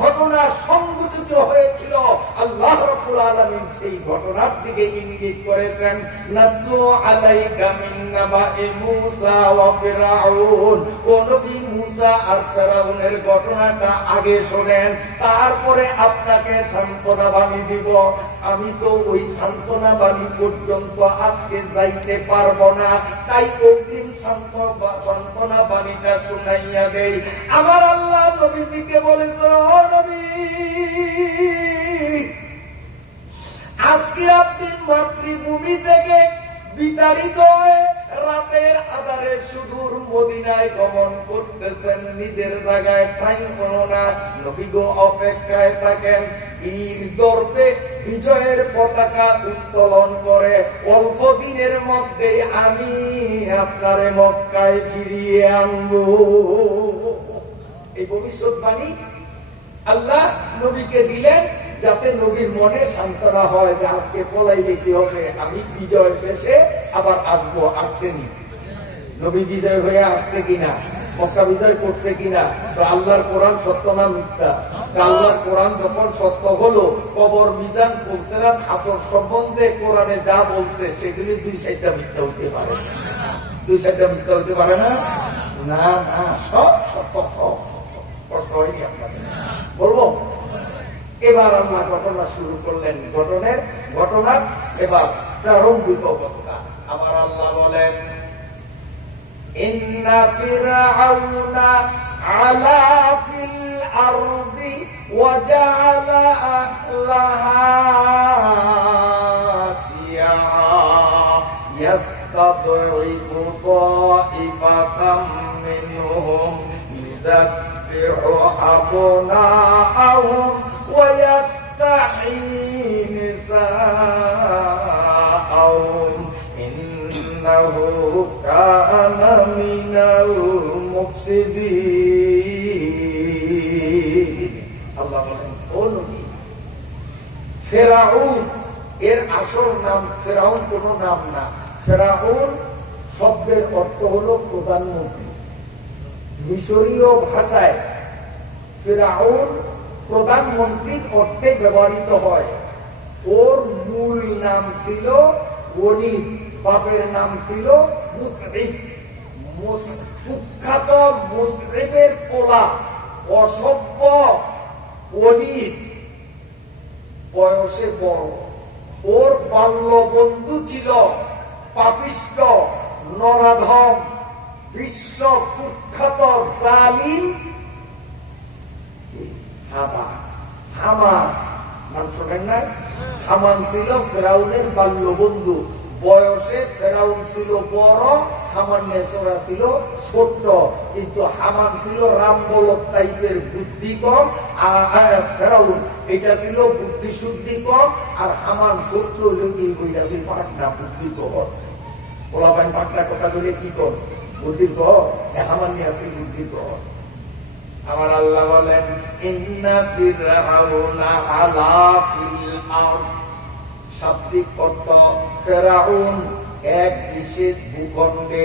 ঘটনা সংঘটিত হয়েছিল। আল্লাহ রাব্বুল আলামিন সেই ঘটনার দিকে ইঙ্গিত করেছেন, নাতলু আলাইকা মিন নাবাই মূসা ওয়া ফিরআউন। ও নবী, মূসা আর ফিরআউনের ঘটনাটা আগে শোনেন, তারপরে আপনাকে সান্ত্বনা বাণী দিব। আমি তো ওই সান্ত্বনা বাণী পর্যন্ত আজকে যাইতে পারবো না, তাই অগ্রিম সান্ত্বনা বাণীটা শুনাইয়া দেই। আমার আল্লাহ নবীজিকে বলেছে, ও নবী, আজকে আপনি মাতৃভূমি থেকে বিতাড়িত হয়ে রাতের আধারে সুদূর মদিনায় গমন করতেছেন, নিজের জায়গায় ঠাঁই হলো না। নবী গো, অপেক্ষায় থাকেন, বীর দর্পে বিজয়ের পতাকা উত্তোলন করে অল্প দিনের মধ্যে আমি আপনারে মক্কায় ফিরিয়ে আনবো। এই ভবিষ্যৎবাণী আল্লাহ নবীকে দিলেন, যাতে নবীর মনে সান্ত্বনা হয় যে আজকে পলাইলে কি হবে, আমি বিজয় পেশে আবার আসবো। আসছেনি? নবী বিজয় হয়ে আসছে কিনা, মক্কা বিজয় করছে কিনা? তো আল্লাহর কোরআন সত্য না মিথ্যা? আল্লাহর কোরআন যখন সত্য হলো, কবর, মিজান, পুলসিরাত, হাসর সম্বন্ধে কোরআনে যা বলছে সেগুলি দুই সাইডটা মিথ্যা হইতে পারে না। দুই সাইডটা মিথ্যা হইতে পারে না? না না, সব সত্য, সব সত্য। কষ্ট হয়নি আপনাদের? বলবো। এবার আল্লাহ ঘটনা শুরু করলেন। ঘটনার এবার প্রারম্ভিক অবস্থা। আমার আল্লাহ বলেন, ইন্না ফিরআউনা আলা ফিল আরদি ওয়া জাআলা আহলাহা শিয়া ইয়াস্তাদঈফু তাইফাতাম মিনহুম ইউযাব্বিহু আবনাআহুম ওয়া ইয়াস্তাহয়ী নিসাআহুম ইন্নাহু কানা মিনাল মুফসিদিন। আল্লাহ বলেন, ও নবী, ফিরআউন এর আসল নাম ফিরআউন কোন নাম না। ফিরআউন শব্দের অর্থ হল প্রধানমন্ত্রী। মিশরীয় ভাষায় ফিরআউন প্রধানমন্ত্রীর অর্থে ব্যবহৃত হয়। ওর মূল নাম ছিল ওলীদ, বাপের নাম ছিল মুসরিফ। কুখ্যাত মুসরিফের পোলা অসভ্য ওলীদ বয়সে বড়। ওর বাল্য বন্ধু ছিল পাপিষ্ঠ নরাধম বিশ্ব কুখ্যাত জালিম হামান নাম শোনেন না? হামান ছিল ফেরাউনের বাল্য বন্ধু। বয়সে ফেরাউন ছিল বড়, হামান নেসরা ছিল ছোট্ট, কিন্তু হামান ছিল রামবলক টাইপের বুদ্ধি কম, আর ফেরাউন এটা ছিল বুদ্ধি শুদ্ধি কম, আর হামান ছোট্ট লেগে বইটা ছিল পাটনা বুদ্ধি কম। পোলাপান পাটনা কথা বলে কি কর বুদ্ধি কর, হামান নিয়ে আসলে বুদ্ধি কর। আমার আল্লাহ বলেন ইন্না ফিরআউনা আলা ফিল আরদ, শাব্দিক অর্থ ফেরাউন এক বিশেষ ভূখণ্ডে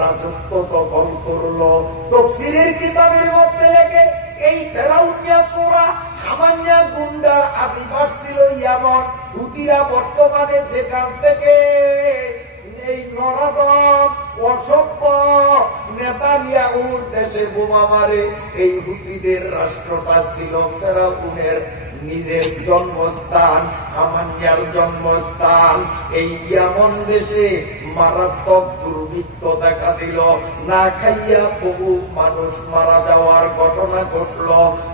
রাজত্ব দখল করলো। তাফসীরের কিতাবের মধ্যে লেখে এই ফেরাউনিয়া সূরা হামানিয়া গুন্ডার আদিবাস ছিল ইয়ামন। হুতিরা বর্তমানে যেখান থেকে এই নরদম অসভ্য নেতানিয়াহুর দেশে বোমা মারে, এই হুতিদের রাষ্ট্রটা ছিল ফেরাউনের নিজের জন্মস্থান, হামানিয়ার জন্মস্থান। এই ইয়ামন দেশে মারাত্মক দুর্ভিক্ষ দেখা দিল, না খাইয়া বহু মানুষ মারা যাওয়ার ঘটনা ঘটল।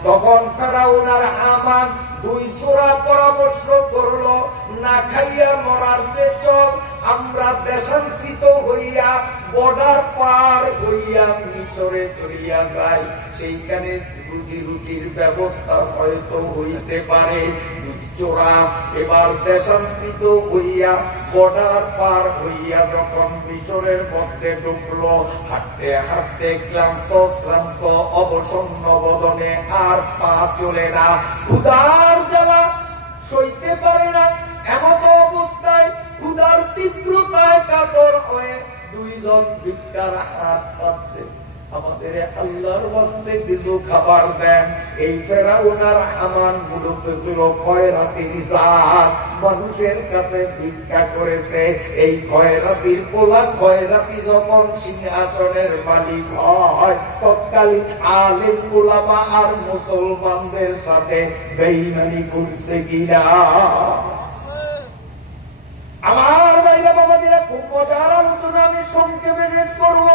তখন ফেরাউন আর হামান দুই সূরা পরামর্শ করল, না খাইয়া মরার চেয়ে চল আমরা দেশান্তরিত হইয়া বর্ডার পার হইয়া মিশরে চলিয়া যাই, সেইখানে রুজি রুটির ব্যবস্থা হয়তো হইতে পারে। চোরা এবার দেশান্তরিত হইয়া বর্ডার পার হইয়া যখন মিশরের মধ্যে ঢুকলো, হাঁটতে হাঁটতে ক্লান্ত শ্রান্ত অবসন্ন বদনে আর পা চলে না, ক্ষুধার জ্বালা সইতে পারে না। এমন অবস্থায় ক্ষুধার তীব্রতায় কাতর হয়ে দুইজন ভিক্ষার হাত পাচ্ছে, আমাদের আল্লাহর ওয়াস্তে কিছু খাবার দেন। এই ফেরাউন আর হামান মূলত ছিল খয়রাতির জাত, মানুষের কাছে ভিক্ষা করেছে। এই খয়রাতির পোলা খয়রাতি যখন সিংহাসনের মালিক হয়, তৎকালীন আলেম উলামা আর মুসলমানদের সাথে বেঈমানি করছে কিনা? আমার বাইরে বাবাদিরা খুব মজার আলোচনা আমি সংক্ষেপে শেষ করব।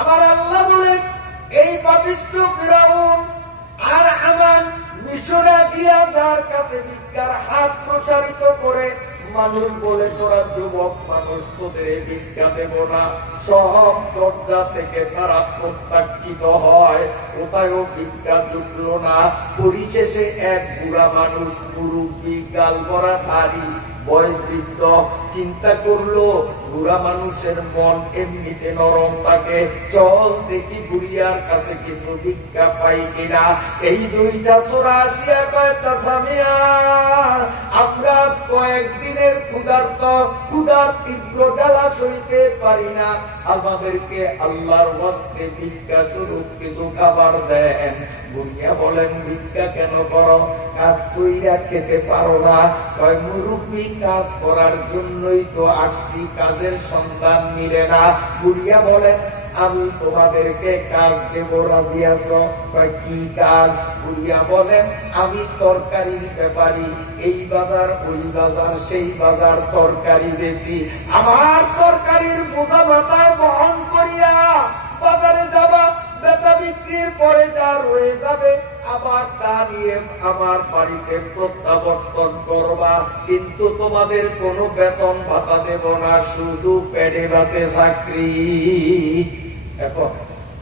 আমার আল্লাহ বলেন এই পাপিষ্ঠ ফিরআউন আর হামান মিশরে আসিয়া যার কাছে ভিক্ষার হাত প্রসারিত করে মানুষ বলে, তোরা যুবক মানুষ, তোদের ভিক্ষা দেব না। সব দরজা থেকে তারা প্রত্যাখ্যিত হয়, কোথায়ও ভিক্ষা জুটল না। পরিশেষে এক বুড়া মানুষ, মুরুব্বি, গাল ভরা দাড়ি, বয়োবৃদ্ধ, চিন্তা করলো বুড়া মানুষের মন এমনিতে নরম থাকে, চল দেখি বুড়িয়ার কাছে কিছু ভিক্ষা পাই কিনা। এই দুইটা ছোরা আসিয়া কয়, চাচা মিয়া, আমরা কয়েকদিনের ক্ষুধার তীব্র জ্বালা সইতে পারি না, আমাদেরকে আল্লাহর ওয়াস্তে ভিক্ষা স্বরূপ কিছু খাবার দেন। বুড়িয়া বলেন, ভিক্ষা কেন করো? কাজ কইরা খেতে পারো না? কয়, মুরুব্বি, কাজ করার জন্যই তো আসছি, কাজের সন্ধান মিলে না। বুড়িয়া বলেন, আমি তোমাদেরকে কাজ দেব, রাজি আছো? কয়, কি কাজ? বুড়িয়া বলেন, আমি তরকারির ব্যাপারী, এই বাজার ওই বাজার সেই বাজার তরকারি বেশি, আমার তরকারির বোঝা মাথায় বহন করিয়া বাজারে যাবা, বেচা বিক্রির পরে যা রয়ে যাবে আবার তা নিয়ে আমার বাড়িতে প্রত্যাবর্তন করবা, কিন্তু তোমাদের কোনো বেতন ভাতা দেব না, শুধু পেটে ভাতে চাকরি। এখন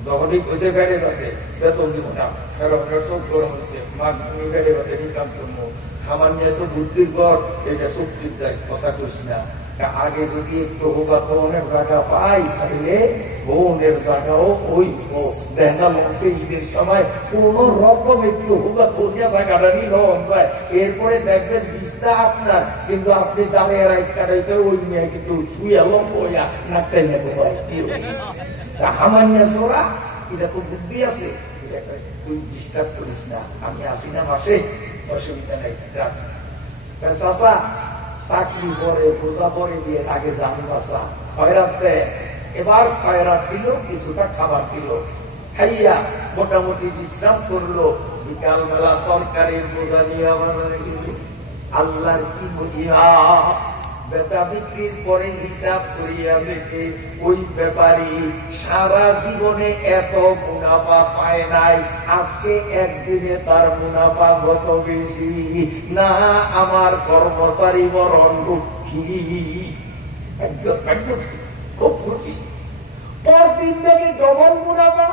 যখনই কইছে পেটে ভাতে বেতন দিব না, সব গরম হচ্ছে, পেটে ভাতে নিকাম করবো, আমার নিয়ে তো বুদ্ধির ঘর, এটা শক্তির দেয়, কথা কইস না। আগে যদি একটু ভোগাতনের জায়গা পাই, তাহলে বোনের জায়গাও ওই দেখা লাগছে ঈদের সময় কোন রকম একটু ভোগাতনিয়া জায়গাটা নিল, এরপরে দেখবেন বিস্তা আপনার, কিন্তু আপনি দামে কাটাইতে ওই মেয়ে কিন্তু শুয়ে লম্বয়া নাকটাই নেব। হামানিয়া সোরা, এটা তো বুদ্ধি আছে, তুই ডিস্টার্ব করিস না, আমি আসি না মাসে, অসুবিধা নাই। চাচা চাকরি করে বোঝা পরে দিয়ে আগে জানি বাসা খয়রাত দেয়, এবার খয়রাত দিল, কিছুটা খাবার দিল, খাইয়া মোটামুটি বিশ্রাম করলো। বিকাল বেলা তরকারির বোঝা নিয়ে আমাদের আল্লাহর কি বুঝিয়া বেচা বিক্রির পরে হিসাব করিয়া দেখে ওই ব্যাপারী সারা জীবনে এত মুনাফা পায় নাই, আজকে একদিনে তার মুনাফা যত বেশি না আমার কর্মচারী বরণ দুঃখী, খুব খুশি। পরদিন থেকে ডবল মুনাফা,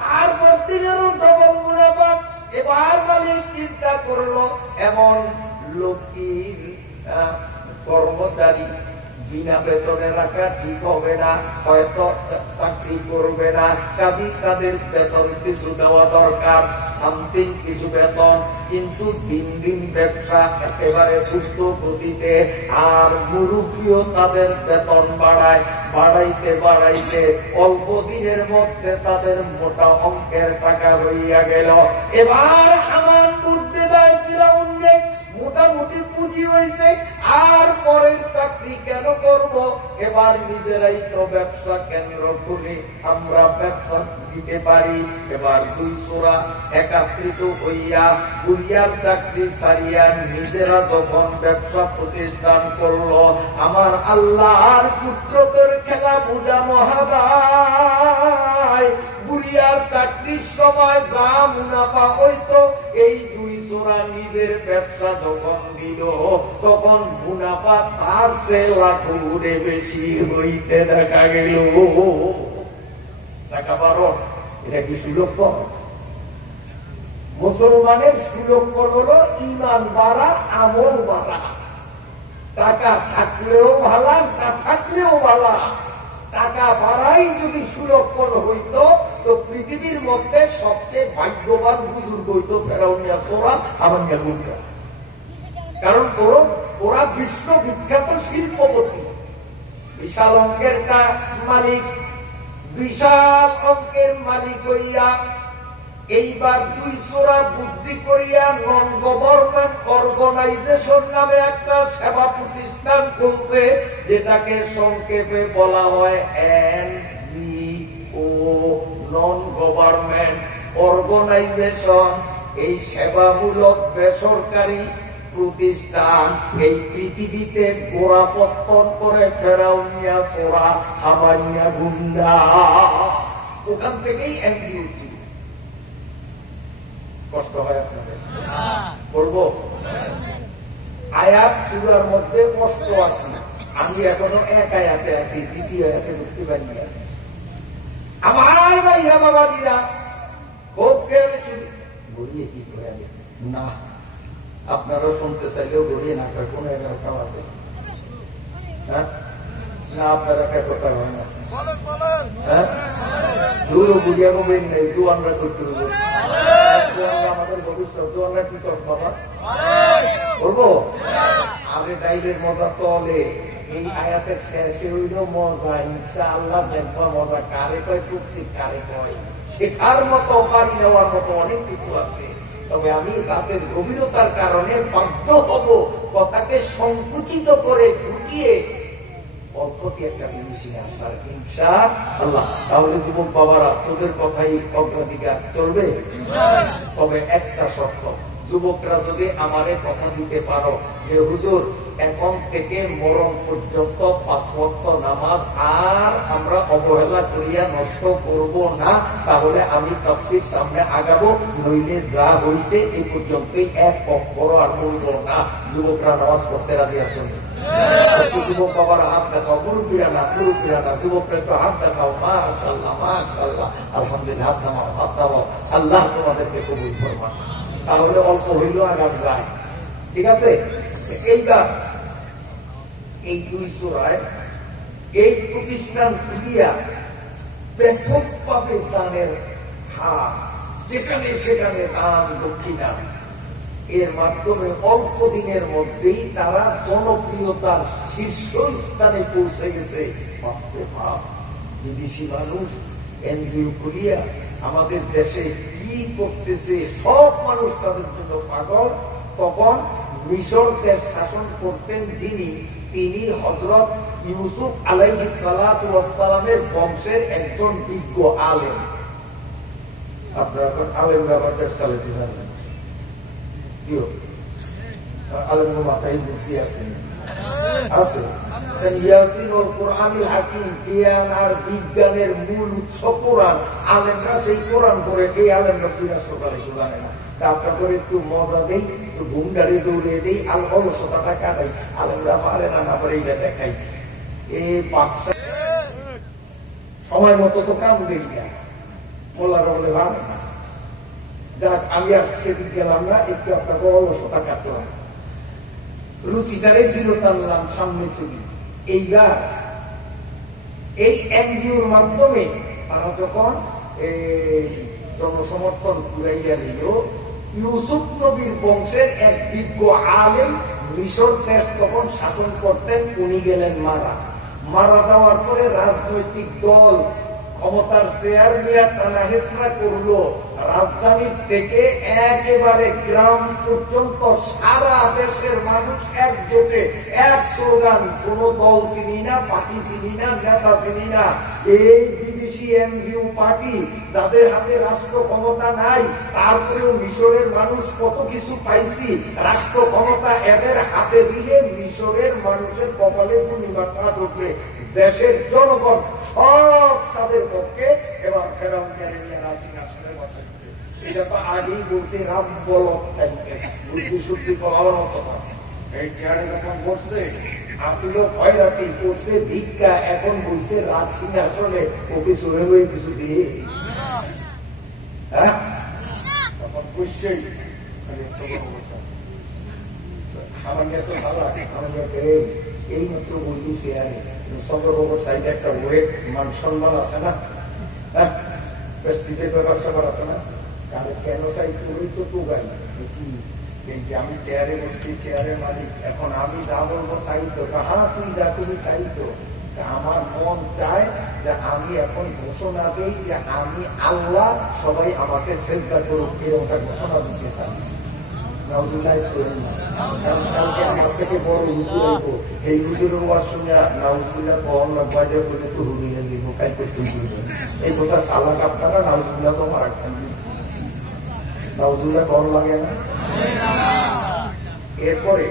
তারপর দিনেরও ডবল মুনাফা। এবার মালিক চিন্তা করলো এমন লোকের কর্মচারী বিনা বেতনে রাখা ঠিক হবে না, হয়তো চাকরি করবে না, কাজী তাদের বেতন কিছু দেওয়া দরকার, সামথিং কিছু বেতন। কিন্তু দিন দিন ব্যবসা একেবারে দ্রুত গতিতে, আর মুরুব্বিও তাদের বেতন বাড়ায়, বাড়াইতে বাড়াইতে অল্প দিনের মধ্যে তাদের মোটা অঙ্কের টাকা হইয়া গেল। এবার আমার বুদ্ধি দেয় ফিরাউন নেই, মোটামুটি পুঁজি হয়েছে, আর পরের চাকরি কেন করব? এবার নিজেরাই তো ব্যবসা কেন্দ্র খুলে আমরা ব্যবসা দিতে পারি। এবার দুই সোরা একত্রিত হইয়া বুড়িয়ার চাকরি সারিয়া নিজেরা যখন ব্যবসা প্রতিষ্ঠান করলো, আমার আল্লাহর পুত্রদের খেলা বুঝা মহাদায়। বুড়িয়ার চাকরির সময় যা মুনাফা হইতো, এই দুই সোরা নিজের ব্যবসা যখন দিল, তখন মুনাফা তার সে লাখো গুণে বেশি হইতে দেখা গেল। টাকা পারো, এটা কি সুলক্ষণ? মুসলমানের সুলক্ষণ হলো ঈমান বাড়া, আমল বাড়া। টাকা থাকলেও ভালা, না থাকলেও ভালা। টাকা বাড়াই যদি সুলক্ষণ হইত, তো পৃথিবীর মধ্যে সবচেয়ে ভাগ্যবান বুজুর্গ হইত ফেরাউনিয়া সোরা আমানিয়া গুন্ডা। কারণ ওরা বিশ্ববিখ্যাত শিল্পপতি, বিশাল অঙ্কের মালিক, বিশাল অঙ্কের মালিক হইয়া এইবার দুই সোরা বুদ্ধি করিয়া নন গভর্নমেন্ট অর্গানাইজেশন নামে একটা সেবা প্রতিষ্ঠান খুলছে, যেটাকে সংক্ষেপে বলা হয় NGO, নন গভর্নমেন্ট অর্গানাইজেশন। এই সেবামূলক বেসরকারি প্রতিষ্ঠান এই পৃথিবীতে গোড়াপত্তন করে ফেরাউনিয়া সোরা হামানিয়া গুন্ডা, ওখান থেকেই NGO ছিল। কষ্ট হয় আপনাদের? বলবো আয়াত সূরার মধ্যে কষ্ট আছে, আমি এখনো এক আয়াতে আছি, দ্বিতীয় আয়াতে ঢুকতে পারি না। আমার ভাইরা বাবাজিরা খুব খেয়াল শুনি, গড়িয়ে কি করে না, আপনারা শুনতে চাইলেও গড়িয়ে না খায় কোন এগারো খাওয়াতে, হ্যাঁ না আপনারা খায় কথা হয় না, হ্যাঁ দূরও বুঝিয়া বলবেন নেই, জোয়ানরা করতে হবে, আমাদের ভবিষ্যৎ জোয়ানরা কি কর বাবা বলবো। আগে ডাইলের মজা তলে, এই আয়াতের শেষে হইল মজা, ইনশাআল্লাহ দেখবা মজা কারে কয় টুকছি কারে কয়, শেখার মতো পারি নেওয়ার মতো অনেক কিছু আছে। তবে আমি রাতের গভীরতার কারণে বাধ্য হব কথাকে সংকুচিত করে ঘুটিয়ে অল্পটি একটা জিনিসে আসার ইনশাআল্লাহ। তাহলে যুবক বাবারা তোদের কথাই অগ্রাধিকার চলবে। তবে একটা শর্ত, যুবকরা যদি আমারে কথা দিতে পারো যে হুজুর এখন থেকে মরণ পর্যন্ত 5 ওয়াক্ত নামাজ আর আমরা অবহেলা করিয়া নষ্ট করব না, তাহলে আমি তাফসীর সামনে আগাবো, নইলে যা হইছে এই পর্যন্তই এক অক্ষরও আর বলব না। যুবকরা নামাজ পড়তে রাজি আছেন? যুবক বাবার হাত দেখাও, মুরব্বীরা না, যুবকরা একটু হাত দেখাও। মাশাআল্লাহ মাশাআল্লাহ, আলহামদুলিল্লাহ, হাত নামাও, হাত নামাও। আল্লাহ তোমাদেরকে কবুল করবেন। তাহলে অল্প হইল আগাম যায়, ঠিক আছে? এইবার এই দুই সূরায় এই প্রতিষ্ঠান খুলিয়া ব্যাপকভাবে দানের হার, যেখানে সেখানে দান দক্ষিণা, এর মাধ্যমে অল্প দিনের মধ্যেই তারা জনপ্রিয়তার শীর্ষ স্থানে পৌঁছে গেছে। বিদেশি মানুষ এনজিও খুলিয়া আমাদের দেশে কি করতেছে, সব মানুষ তাদের জন্য পাগল। তখন মিশর দেশ শাসন করতেন যিনি, তিনি হযরত ইউসুফ আলাইহিস সালাতু ওয়াস সালামের বংশের একজন বিজ্ঞ আলেম। আপনারা এখন আলেম ব্যাপারটা চালাতে জানেন, আলেম মাথায় বুদ্ধি আছে, আছে। ইয়াসিন ও কোরআনুল হাকিম, জ্ঞান আর বিজ্ঞানের মূল উৎস কোরআন। আলেমরা সেই কোরআন করে, এই আলেমরা চিরাস্তরে জানে না। আপনাদের একটু মজা দেই, একটু ঘুম দাঁড়িয়ে দৌড়িয়ে দেই, আর অলসতাটা কাটাই। আলেমরা পারে না পারে এইটা দেখাই। এই বাদশা সময় মতো তো কাম দেই না, মোল্লারা বলে ভালো না। যাক, আমি আর সেদিক গেলাম না, একটু আপনাকে অলসতা কাটলাম, রুচিটারে ফিরত আনলাম সামনে চলি। এইবার এই এনজিওর মাধ্যমে তারা যখন জনসমর্থন ঘুরাইয়া নিল, ইউসুফ নবীর বংশের এক বিজ্ঞ আলেম মিশর দেশ তখন শাসন করতেন, উনি গেলেন মারা যাওয়ার পরে রাজনৈতিক দল ক্ষমতার চেয়ার নিয়ে টানা হেসরা করলো। রাজধানীর থেকে একেবারে গ্রাম পর্যন্ত সারা দেশের মানুষ একজোটে এক স্লোগান, কোন দল চিনি না, পার্টি চিনি না, নেতা চিনি না, এই বিদেশি এনজিও পার্টি যাদের হাতে রাষ্ট্র ক্ষমতা নাই, তারপরেও মিশরের মানুষ কত কিছু পাইছি, রাষ্ট্র ক্ষমতা এদের হাতে দিলে মিশরের মানুষের কপালে পূর্ণিমা চাঁদ উঠবে। দেশের জনগণ সব তাদের পক্ষে, এবং ফেরাউন আসলে বসাইছে। এটা তো আগেই বলছে, রাম বল বুদ্ধি শুদ্ধি পাওয়ার মতো। এই চেয়ারে যখন বসছে, আসিল ভয়রাতি করছে ভিক্ষা, এখন বলছে রাজ সিংহাসনে ওকে চলে হয়ে কিছু দিয়ে। হ্যাঁ, তখন বুঝছেই আমার তো ভালো, আমাকে এই মাত্র বললি চেয়ারে চন্দ্রবাবুর সাইডে একটা ওয়েট মান সম্মান আছে না, ব্যবসা আছে না, কেন চাই তুই তো তু গাই কি আমি চেয়ারে বসছি, চেয়ারের মালিক, এখন আমি যা বলবো তাই তো। হ্যাঁ, তুই যা তুমি তাই তো। আমার মন চায় যে আমি এখন ঘোষণা দিই যে আমি আল্লাহ, সবাই আমাকে শ্রদ্ধা করুক, এরকম ঘোষণা দিতে চাই। থেকে বড় হুজুর হইব, এই হুজুরের ওয়াজ শুনে নাউজুবিল্লাহ কম লাগবে বলে তো রুমিয়ে দিব, কাই করতে এই কথা সালাক আপনারা নাউজুবিল্লাহ তো মারাচ্ছেন, নাউজুবিল্লাহ কম লাগে না। এরপরে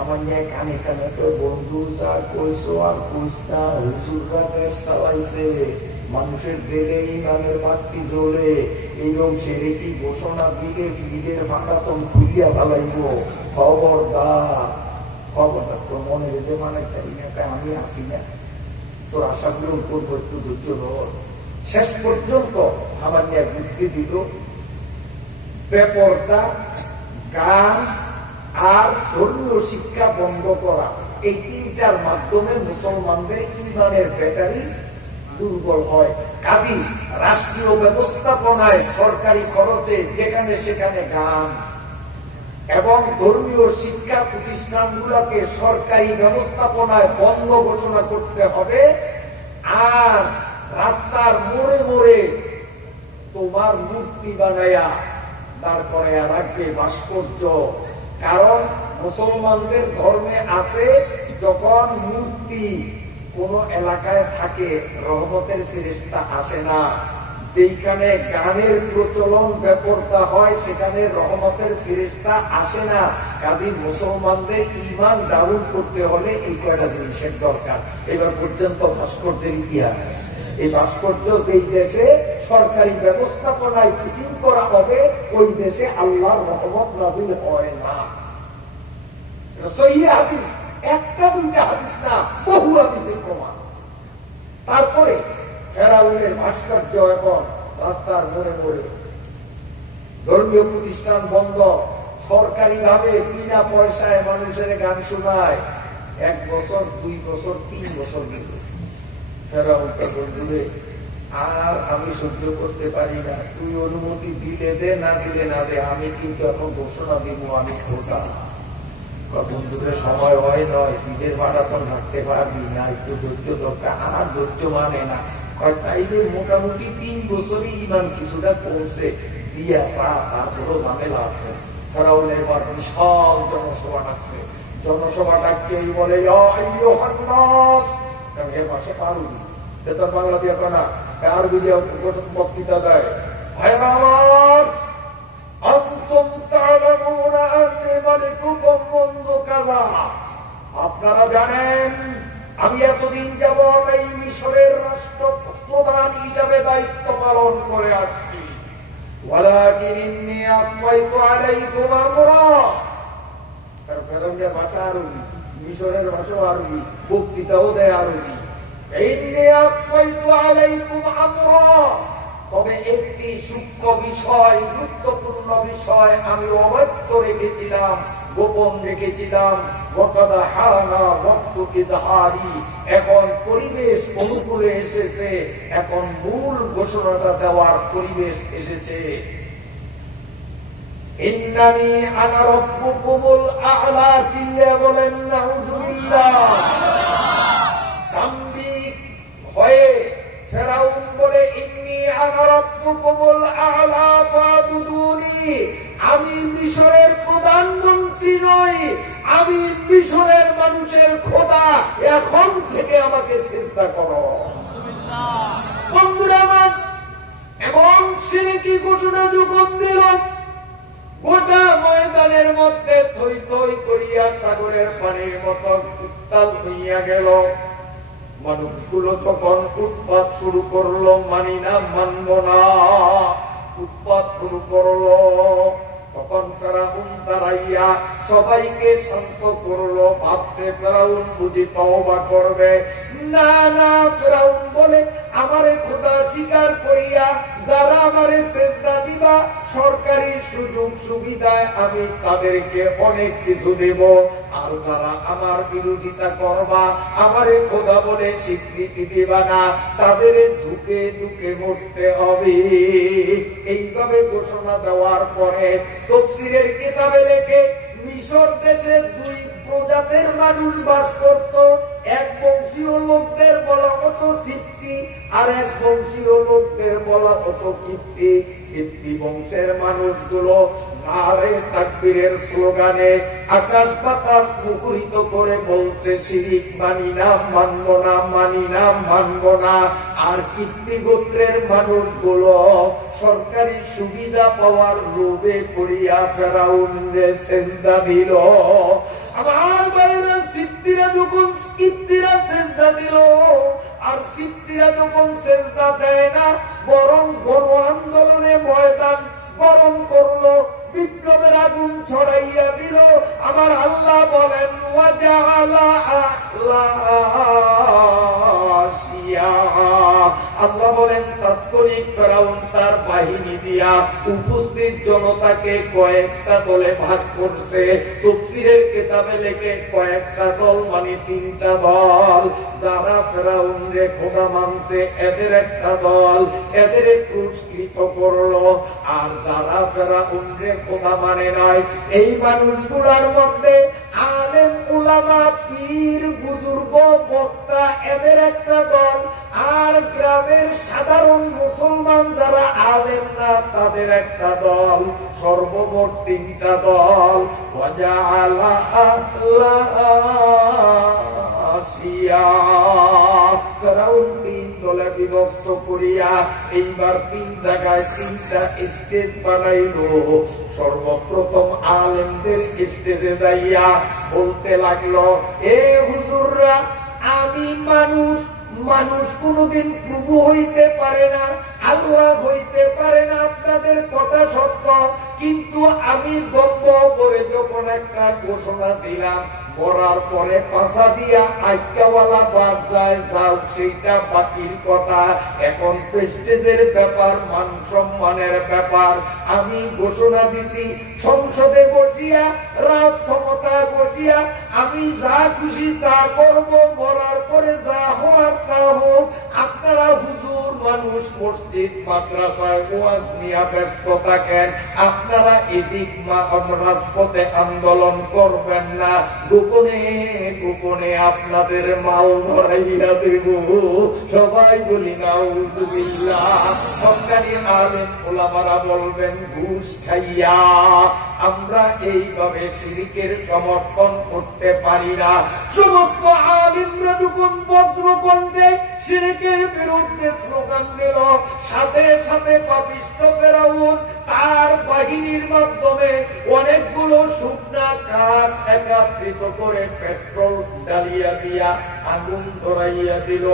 আমার নিয়ে কানে কানে তো বন্ধু যা কইছো আর কইস না, হুজুররা দেশ চালাইছে, মানুষের দিলে ইমানের বাতি জ্বলে, এইরকম সেরে কি ঘোষণা দিলে ঈদের মারাতন খুলিয়া ফেলাইব। খবরদার তোর মনে রেখে মানে আমি আসি না, তোর আশা পূরণ করবো, একটু ধৈর্য ধর। শেষ পর্যন্ত আমার নিয়ে বুদ্ধি দিল, বেপরদা, গান আর ধর্মীয় শিক্ষা বন্ধ করা, এই তিনটার মাধ্যমে মুসলমানদের ইমানের ব্যাটারি দুর্বল হয়। কাজী রাষ্ট্রীয় ব্যবস্থাপনায় সরকারি খরচে যেখানে সেখানে গান এবং ধর্মীয় শিক্ষা প্রতিষ্ঠানগুলোকে সরকারি ব্যবস্থাপনায় বন্ধ ঘোষণা করতে হবে। আর রাস্তার মোড়ে মোড়ে তোমার মূর্তি বানায়া দাঁড় করাইয়া রাখবে, ভাস্কর্য। কারণ মুসলমানদের ধর্মে আছে, যখন মূর্তি কোন এলাকায় থাকে রহমতের ফেরেশতা আসে না, যেখানে গানের প্রচলন ব্যাপারটা হয় সেখানে রহমতের ফেরেশতা আসে না। কাজী মুসলমানদের ঈমান দারুণ করতে হলে এই কয়টা জিনিসের দরকার। এবার পর্যন্ত ভাস্কর্যের ইতিহাস, এই ভাস্কর্য যেই দেশে সরকারি ব্যবস্থাপনায় ফিটিং করা হবে, ওই দেশে আল্লাহর রহমত নাযিল হয় না। সহিহ হাদিস, একটা দুইটা হাদিস না, বহু হাদিসের প্রমাণ। তারপরে ফেরাউনের ভাস্কর্য এখন রাস্তার মোড়ে মোড়ে, ধর্মীয় প্রতিষ্ঠান বন্ধ, সরকারি ভাবে বিনা পয়সায় মানুষের গান শোনায়। 1 বছর 2 বছর 3 বছর গেল, ফেরাউনটা বলবে আর আমি সহ্য করতে পারি না, তুই অনুমতি দিলে দে, না দিলে না দে, আমি কিন্তু এখন ঘোষণা দিব আমি খোটা। বন্ধুদের সময় হয় নয়, ঈদের মারাথন রাখতে পারবি না, একটু ধৈর্য দরকার। আর ধৈর্য মানে না, তাইলে মোটামুটি 3 বছরই ইমান কিছুটা কমছে দিয়া চা, তারপরও ঝামেলা আছে। ফেরাউনের এবার বিশাল জনসভা ডাকছে, জনসভা ডাকতেই বলে এর পাশে পারুবি, তোর বাংলা দিয়ে না আর যদি বক্তৃতা দেয়, ভাইরা আমার, আপনারা আপনারা জানেন আমি এতদিন যাবৎ এই মিশরের রাষ্ট্রপ্রধান হিসাবে দায়িত্ব পালন করে আসছি। ওয়ালাকিন ইন্নী আতওয়াইতু আলাইকুম আমরা, ফেরাউনের ভাষা আরবি, মিশরের ভাষা আরবি, বক্তৃতাও দেয় আরবি। ইন্নী আতওয়াইতু আলাইকুম আমরা, তবে একটি সূক্ষ্ম বিষয়, গুরুত্বপূর্ণ বিষয় আমি অব্যক্ত রেখেছিলাম, গোপন রেখেছিলাম। এখন পরিবেশ অনুকূলে এসেছে, এখন মূল ঘোষণাটা দেওয়ার পরিবেশ এসেছে। ইন্নানি আনা রাব্বুকুমুল আ'লা, চিল্লে বলেন নাউযুবিল্লাহ। তাম্বিক হয়ে ফেরাউন বলে ইন্নী আনা রাব্বুকুমুল আ'লা ফাবুদুনি, আমি মিশরের প্রধানমন্ত্রী নই, আমি মিশরের মানুষের খোদা, এখন থেকে আমাকে সিজদা করো। বন্ধুরা আমার, এমন শিরকি ঘোষণা যখন দিল, গোটা ময়দানের মধ্যে থই থই করিয়া সাগরের পানির মতো উত্তাল হইয়া গেল। মানুষগুলো তখন উৎপাত শুরু করলো, মানি না, মানব না, উৎপাত শুরু করলো। তখন ফেরাউন দাঁড়াইয়া সবাইকে শান্ত করলো, ভাবছে ফেরাউন বুঝি তওবা করবে। না না, ফেরাউন বলে আমারে খোদা স্বীকার করিয়া যারা আমারে সিজদা দিবা, সরকারি সুযোগ সুবিধায় আমি তাদেরকে অনেক কিছু দেব, আর যারা আমার বিরোধিতা করবা, আমারে খোদা বলে স্বীকৃতি দিবা না, তাদের ধুকে ধুকে মরতে হবে। এইভাবে ঘোষণা দেওয়ার পরে তাফসীরের কিতাবে লেখে, মিশর দেশে দুই প্রজাতির মানুষ বাস করত। এক বংশীয় লোকদের বলা হতো সিপ্তি, আর এক বংশীয় লোকদের বলা হতো কিপ্তি। সিপ্তি বংশের মানুষগুলো নারে তাকবীরের স্লোগানে আকাশ পাতাল মুখরিত করে বলছে, শিরিক মানি না, মানব না, মানি না, মানব না। আর কিপ্তি গোত্রের মানুষগুলো সরকারি সুবিধা পাওয়ার লোভে পড়িয়া ফেরাউনরে সিজদা দিল। আমার বাইরে সিপ্তিরা যখন কিপ্তিরা সিজদা দিল, আর সিপ্তিরা যখন সিজদা দেয় না, বরং গণ আন্দোলনে ময়দান গরম করলো, বিপ্লবের আগুন ছড়াইয়া দিল। আমার আল্লাহ বলেন, ওয়াজাআলা আহলাহা, আল্লাহ বলেন তাৎক্ষণিক ফেরাউন তার বাহিনী দিয়া উপস্থিত জনতাকে কয়েকটা দলে ভাগ করছে। তাফসীরের কিতাবে লেখে কয়েকটা দল মানে তিনটা দল। যারা ফেরাউনরে খোদা মানছে এদের একটা দল, এদের পুরস্কৃত করলো। আর যারা ফেরাউনরে খোদা মানে নাই, এই মানুষগুলোর মধ্যে আলেম উলামা, পীর বুজুর্গ, বক্তা, এদের একটা দল। আর গ্রামের সাধারণ মুসলমান যারা আলেম না, তাদের একটা দল। সর্বমোট তিনটা দল। ওয়াজাআলা আহলাহা, ফেরাউন তিন দলে বিভক্ত করিয়া এইবার তিন জায়গায় তিনটা স্টেজ বানাইল। সর্বপ্রথম আলেমদের স্টেজে যাইয়া বলতে লাগলো, এ হুজুররা, আমি মানুষ, মানুষ কোনদিন প্রভু হইতে পারে না, আল্লাহ হইতে পারে না, আপনাদের কথা সত্য, কিন্তু আমি দম্ভ করে যখন একটা ঘোষণা দিলাম, মরার পরে পাশা দিয়া আজ্ঞাওয়ালা বাসায় যাও, সেইটা বাতিল কথা। এখন প্রেস্টিজের ব্যাপার, মান সম্মানের ব্যাপার। আমি ঘোষণা দিছি, সংসদে বসিয়া, রাজ ক্ষমতায় বসিয়া আমি যা খুশি তা করব, মরার পরে যা হওয়ার তা হোক। আপনারা হুজুর মানুষ মসজিদ মাদ্রাসায় ওয়াজ নিয়ে ব্যস্ত থাকেন, আপনারা এদিক রাজপথে আন্দোলন করবেন না, গোপনে গোপনে আপনাদের মাল ধরাইয়া দেব। সবাই বলি নাউযুবিল্লাহ। হক্কানি আলেম ওলামারা বলবেন, ঘুষ খাইয়া আমরা এইভাবে শিরকের সমর্থন করতে পারি না। সমস্ত আলেমরা যখন বজ্রকণ্ঠে শিরকের বিরুদ্ধে স্লোগান দিল, সাথে সাথে পাপিষ্ঠ ফেরাউন তার বাহিনীর মাধ্যমে অনেকগুলো শুকনা কাঠ একত্রিত করে পেট্রোল ডালিয়া দিয়া আগুন ধরাইয়া দিল।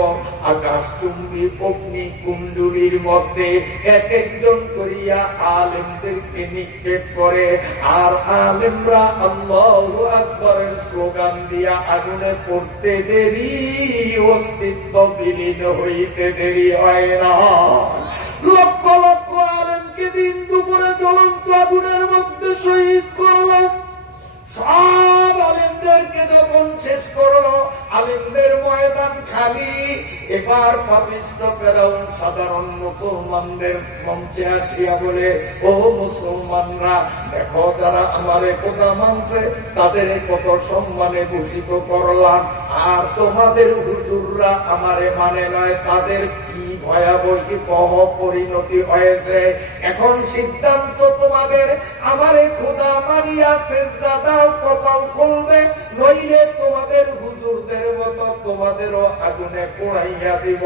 আকাশচুম্বী অগ্নি কুণ্ডলীর মধ্যে এক একজন করিয়া আলেমদেরকে নিক্ষেপ করে, আর আলেমরা আল্লাহু আকবারের স্লোগান দিয়া আগুনে পড়তে দেরি, অস্তিত্ব বিলীন হইতে দেরি হয় না। লক্ষ লক্ষ আলেমকে দিন দুপুরে জ্বলন্ত আগুনের মধ্যে শহীদ করল। সব আলেমদেরকে যখন শেষ করলো, আলেমদের ময়দান খালি। এবার পাপিষ্ঠ ফেরাউন সাধারণ মুসলমানদের মঞ্চে আসিয়া বলে, ও মুসলমানরা দেখো, যারা আমারে কথা মানছে তাদের কত সম্মানে ভূষিত করলাম, আর তোমাদের হুজুররা আমারে মানে নয়, তাদের কি ভয়াবহ পরিণতি হয়েছে। এখন সিদ্ধান্ত তোমাদের, আমারে খোদা মারিয়া সেজদা দাও, কপাল খুলবে, নইলে তোমাদের হুজুরদের মতো তোমাদেরও আগুনে পোড়াইয়া দিব।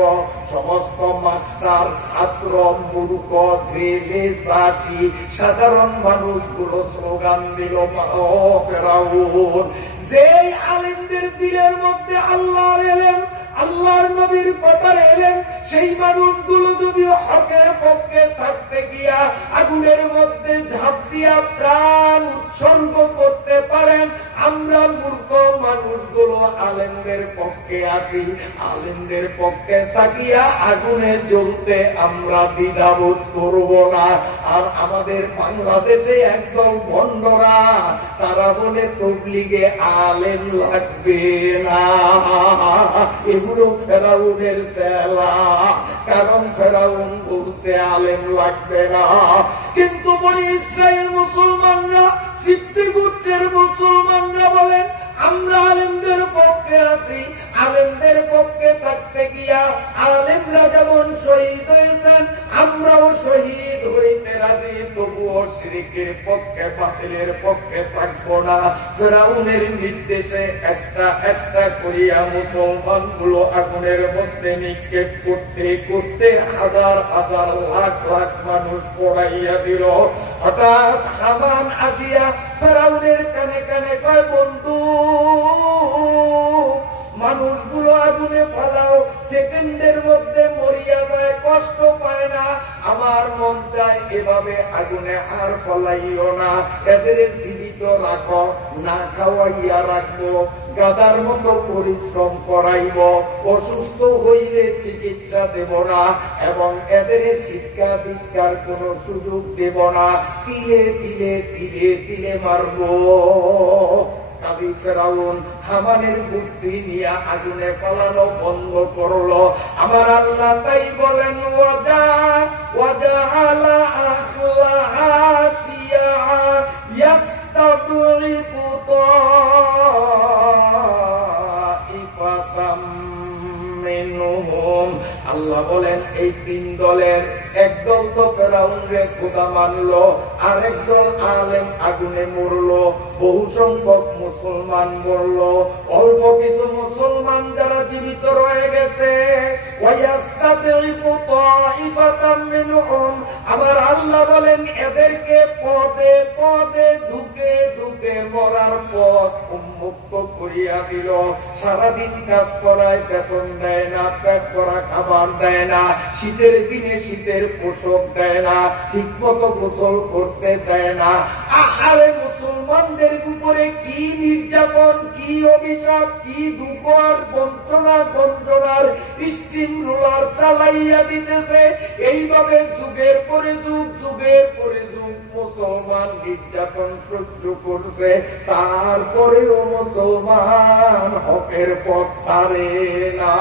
সমস্ত মাস্টার, ছাত্র, মূর্খ, জেলে, চাষি, সাধারণ মানুষগুলো স্লোগান দিল, ও ফেরাউন, যে আলেমদের দিলের মধ্যে আল্লাহর এলেম, আল্লাহর নবীর কথা এলেন, সেই মানুষগুলো যদিও হকের পক্ষে থাকতে গিয়া আগুনের মধ্যে ঝাঁপ দিয়া প্রাণ উৎসর্গ করতে পারেন, আমরা মূর্খ মানুষগুলো আলেমদের পক্ষে আসি, আলেমদের পক্ষে থাকিয়া আগুনে জ্বলতে আমরা দ্বিধাবোধ করব না। আর আমাদের বাংলাদেশে একদল ভণ্ডরা, তারা বলে তবলিগে আলেম লাগবে না। এগুলো ফেরাউনের সেলা, কারণ ফেরাউন বলছে আলেম লাগবে না। কিন্তু বনি ইসরায়েল মুসলমানরা, সিপ্তি গোত্রের মুসলমানরা বলেন, আমরা আলেমদের পক্ষে আছি, আলেমদের পক্ষে থাকতে গিয়া আলেমরা যেমন শহীদ হয়েছেন, আমরাও শহীদ হইতে রাজি, তবুও শিরকের পক্ষে, বাতিলের পক্ষে থাকবো না। ফেরাউনের নির্দেশে একটা একটা করিয়া মুসলমানগুলো আগুনের মধ্যে নিক্ষেপ করতে করতে হাজার হাজার লাখ লাখ মানুষ পড়াইয়া দিল। হঠাৎ হামান আসিয়া ফেরাউনের কানে কানে কয়, বন্ধু, মানুষগুলো আগুনে ফালাও, সেকেন্ডের মধ্যে মরিয়া যায়, কষ্ট পায় না। আমার মন চায় এভাবে আগুনে আর ফলাইও না, এদের জীবিত রাখো, না খাওয়াইয়া রাখবো, গাদার মতো পরিশ্রম করাইব, অসুস্থ হইলে চিকিৎসা দেব না, এবং এদের শিক্ষা দীক্ষার কোন সুযোগ দেব না, তিলে তিলে তিলে তিলে মারব। কাজী ফেরাউন হামানের বুদ্ধি নিয়ে আগুনে পালানো বন্ধ করলো। আমার আল্লাহ তাই বলেন, ওয়াজা ওয়াজা আলা আখলাহা শিয়া ইয়াস্তাদরিবু তাইফাতাম মিনহুম। আল্লাহ বলেন, এই তিন দলের একদল তো ফেরাউনরে খোদা মানলো, আরেক দল আলেম আগুনে মরলো, বহু সংখ্যক মুসলমান মরলো, অল্প কিছু মুসলমান যারা জীবিত রয়ে গেছে, আমার আল্লাহ বলেন, এদেরকে পদে পদে ধুকে ধুকে মরার পথ উন্মুক্ত করিয়া দিল। সারাদিন কাজ করায় বেতন দেয় না, পেট করা খাবার দেয় না, শীতের দিনে শীতের পোশাক দেয় না, ঠিক মতো গোসল করতে দেয় না। আরে মুসলমানদের উপরে কি নির্যাতন, কি অভিশাপ, কি দুঃখ আর বঞ্চনা, বঞ্চনার স্টিম রোলার চালাইয়া দিতেছে। এইভাবে যুগের পরে যুগ, যুগের পরে যুগ মুসলমান নির্যাতন সহ্য করছে, তারপরেও মুসলমান হকের পথ ছাড়ে না।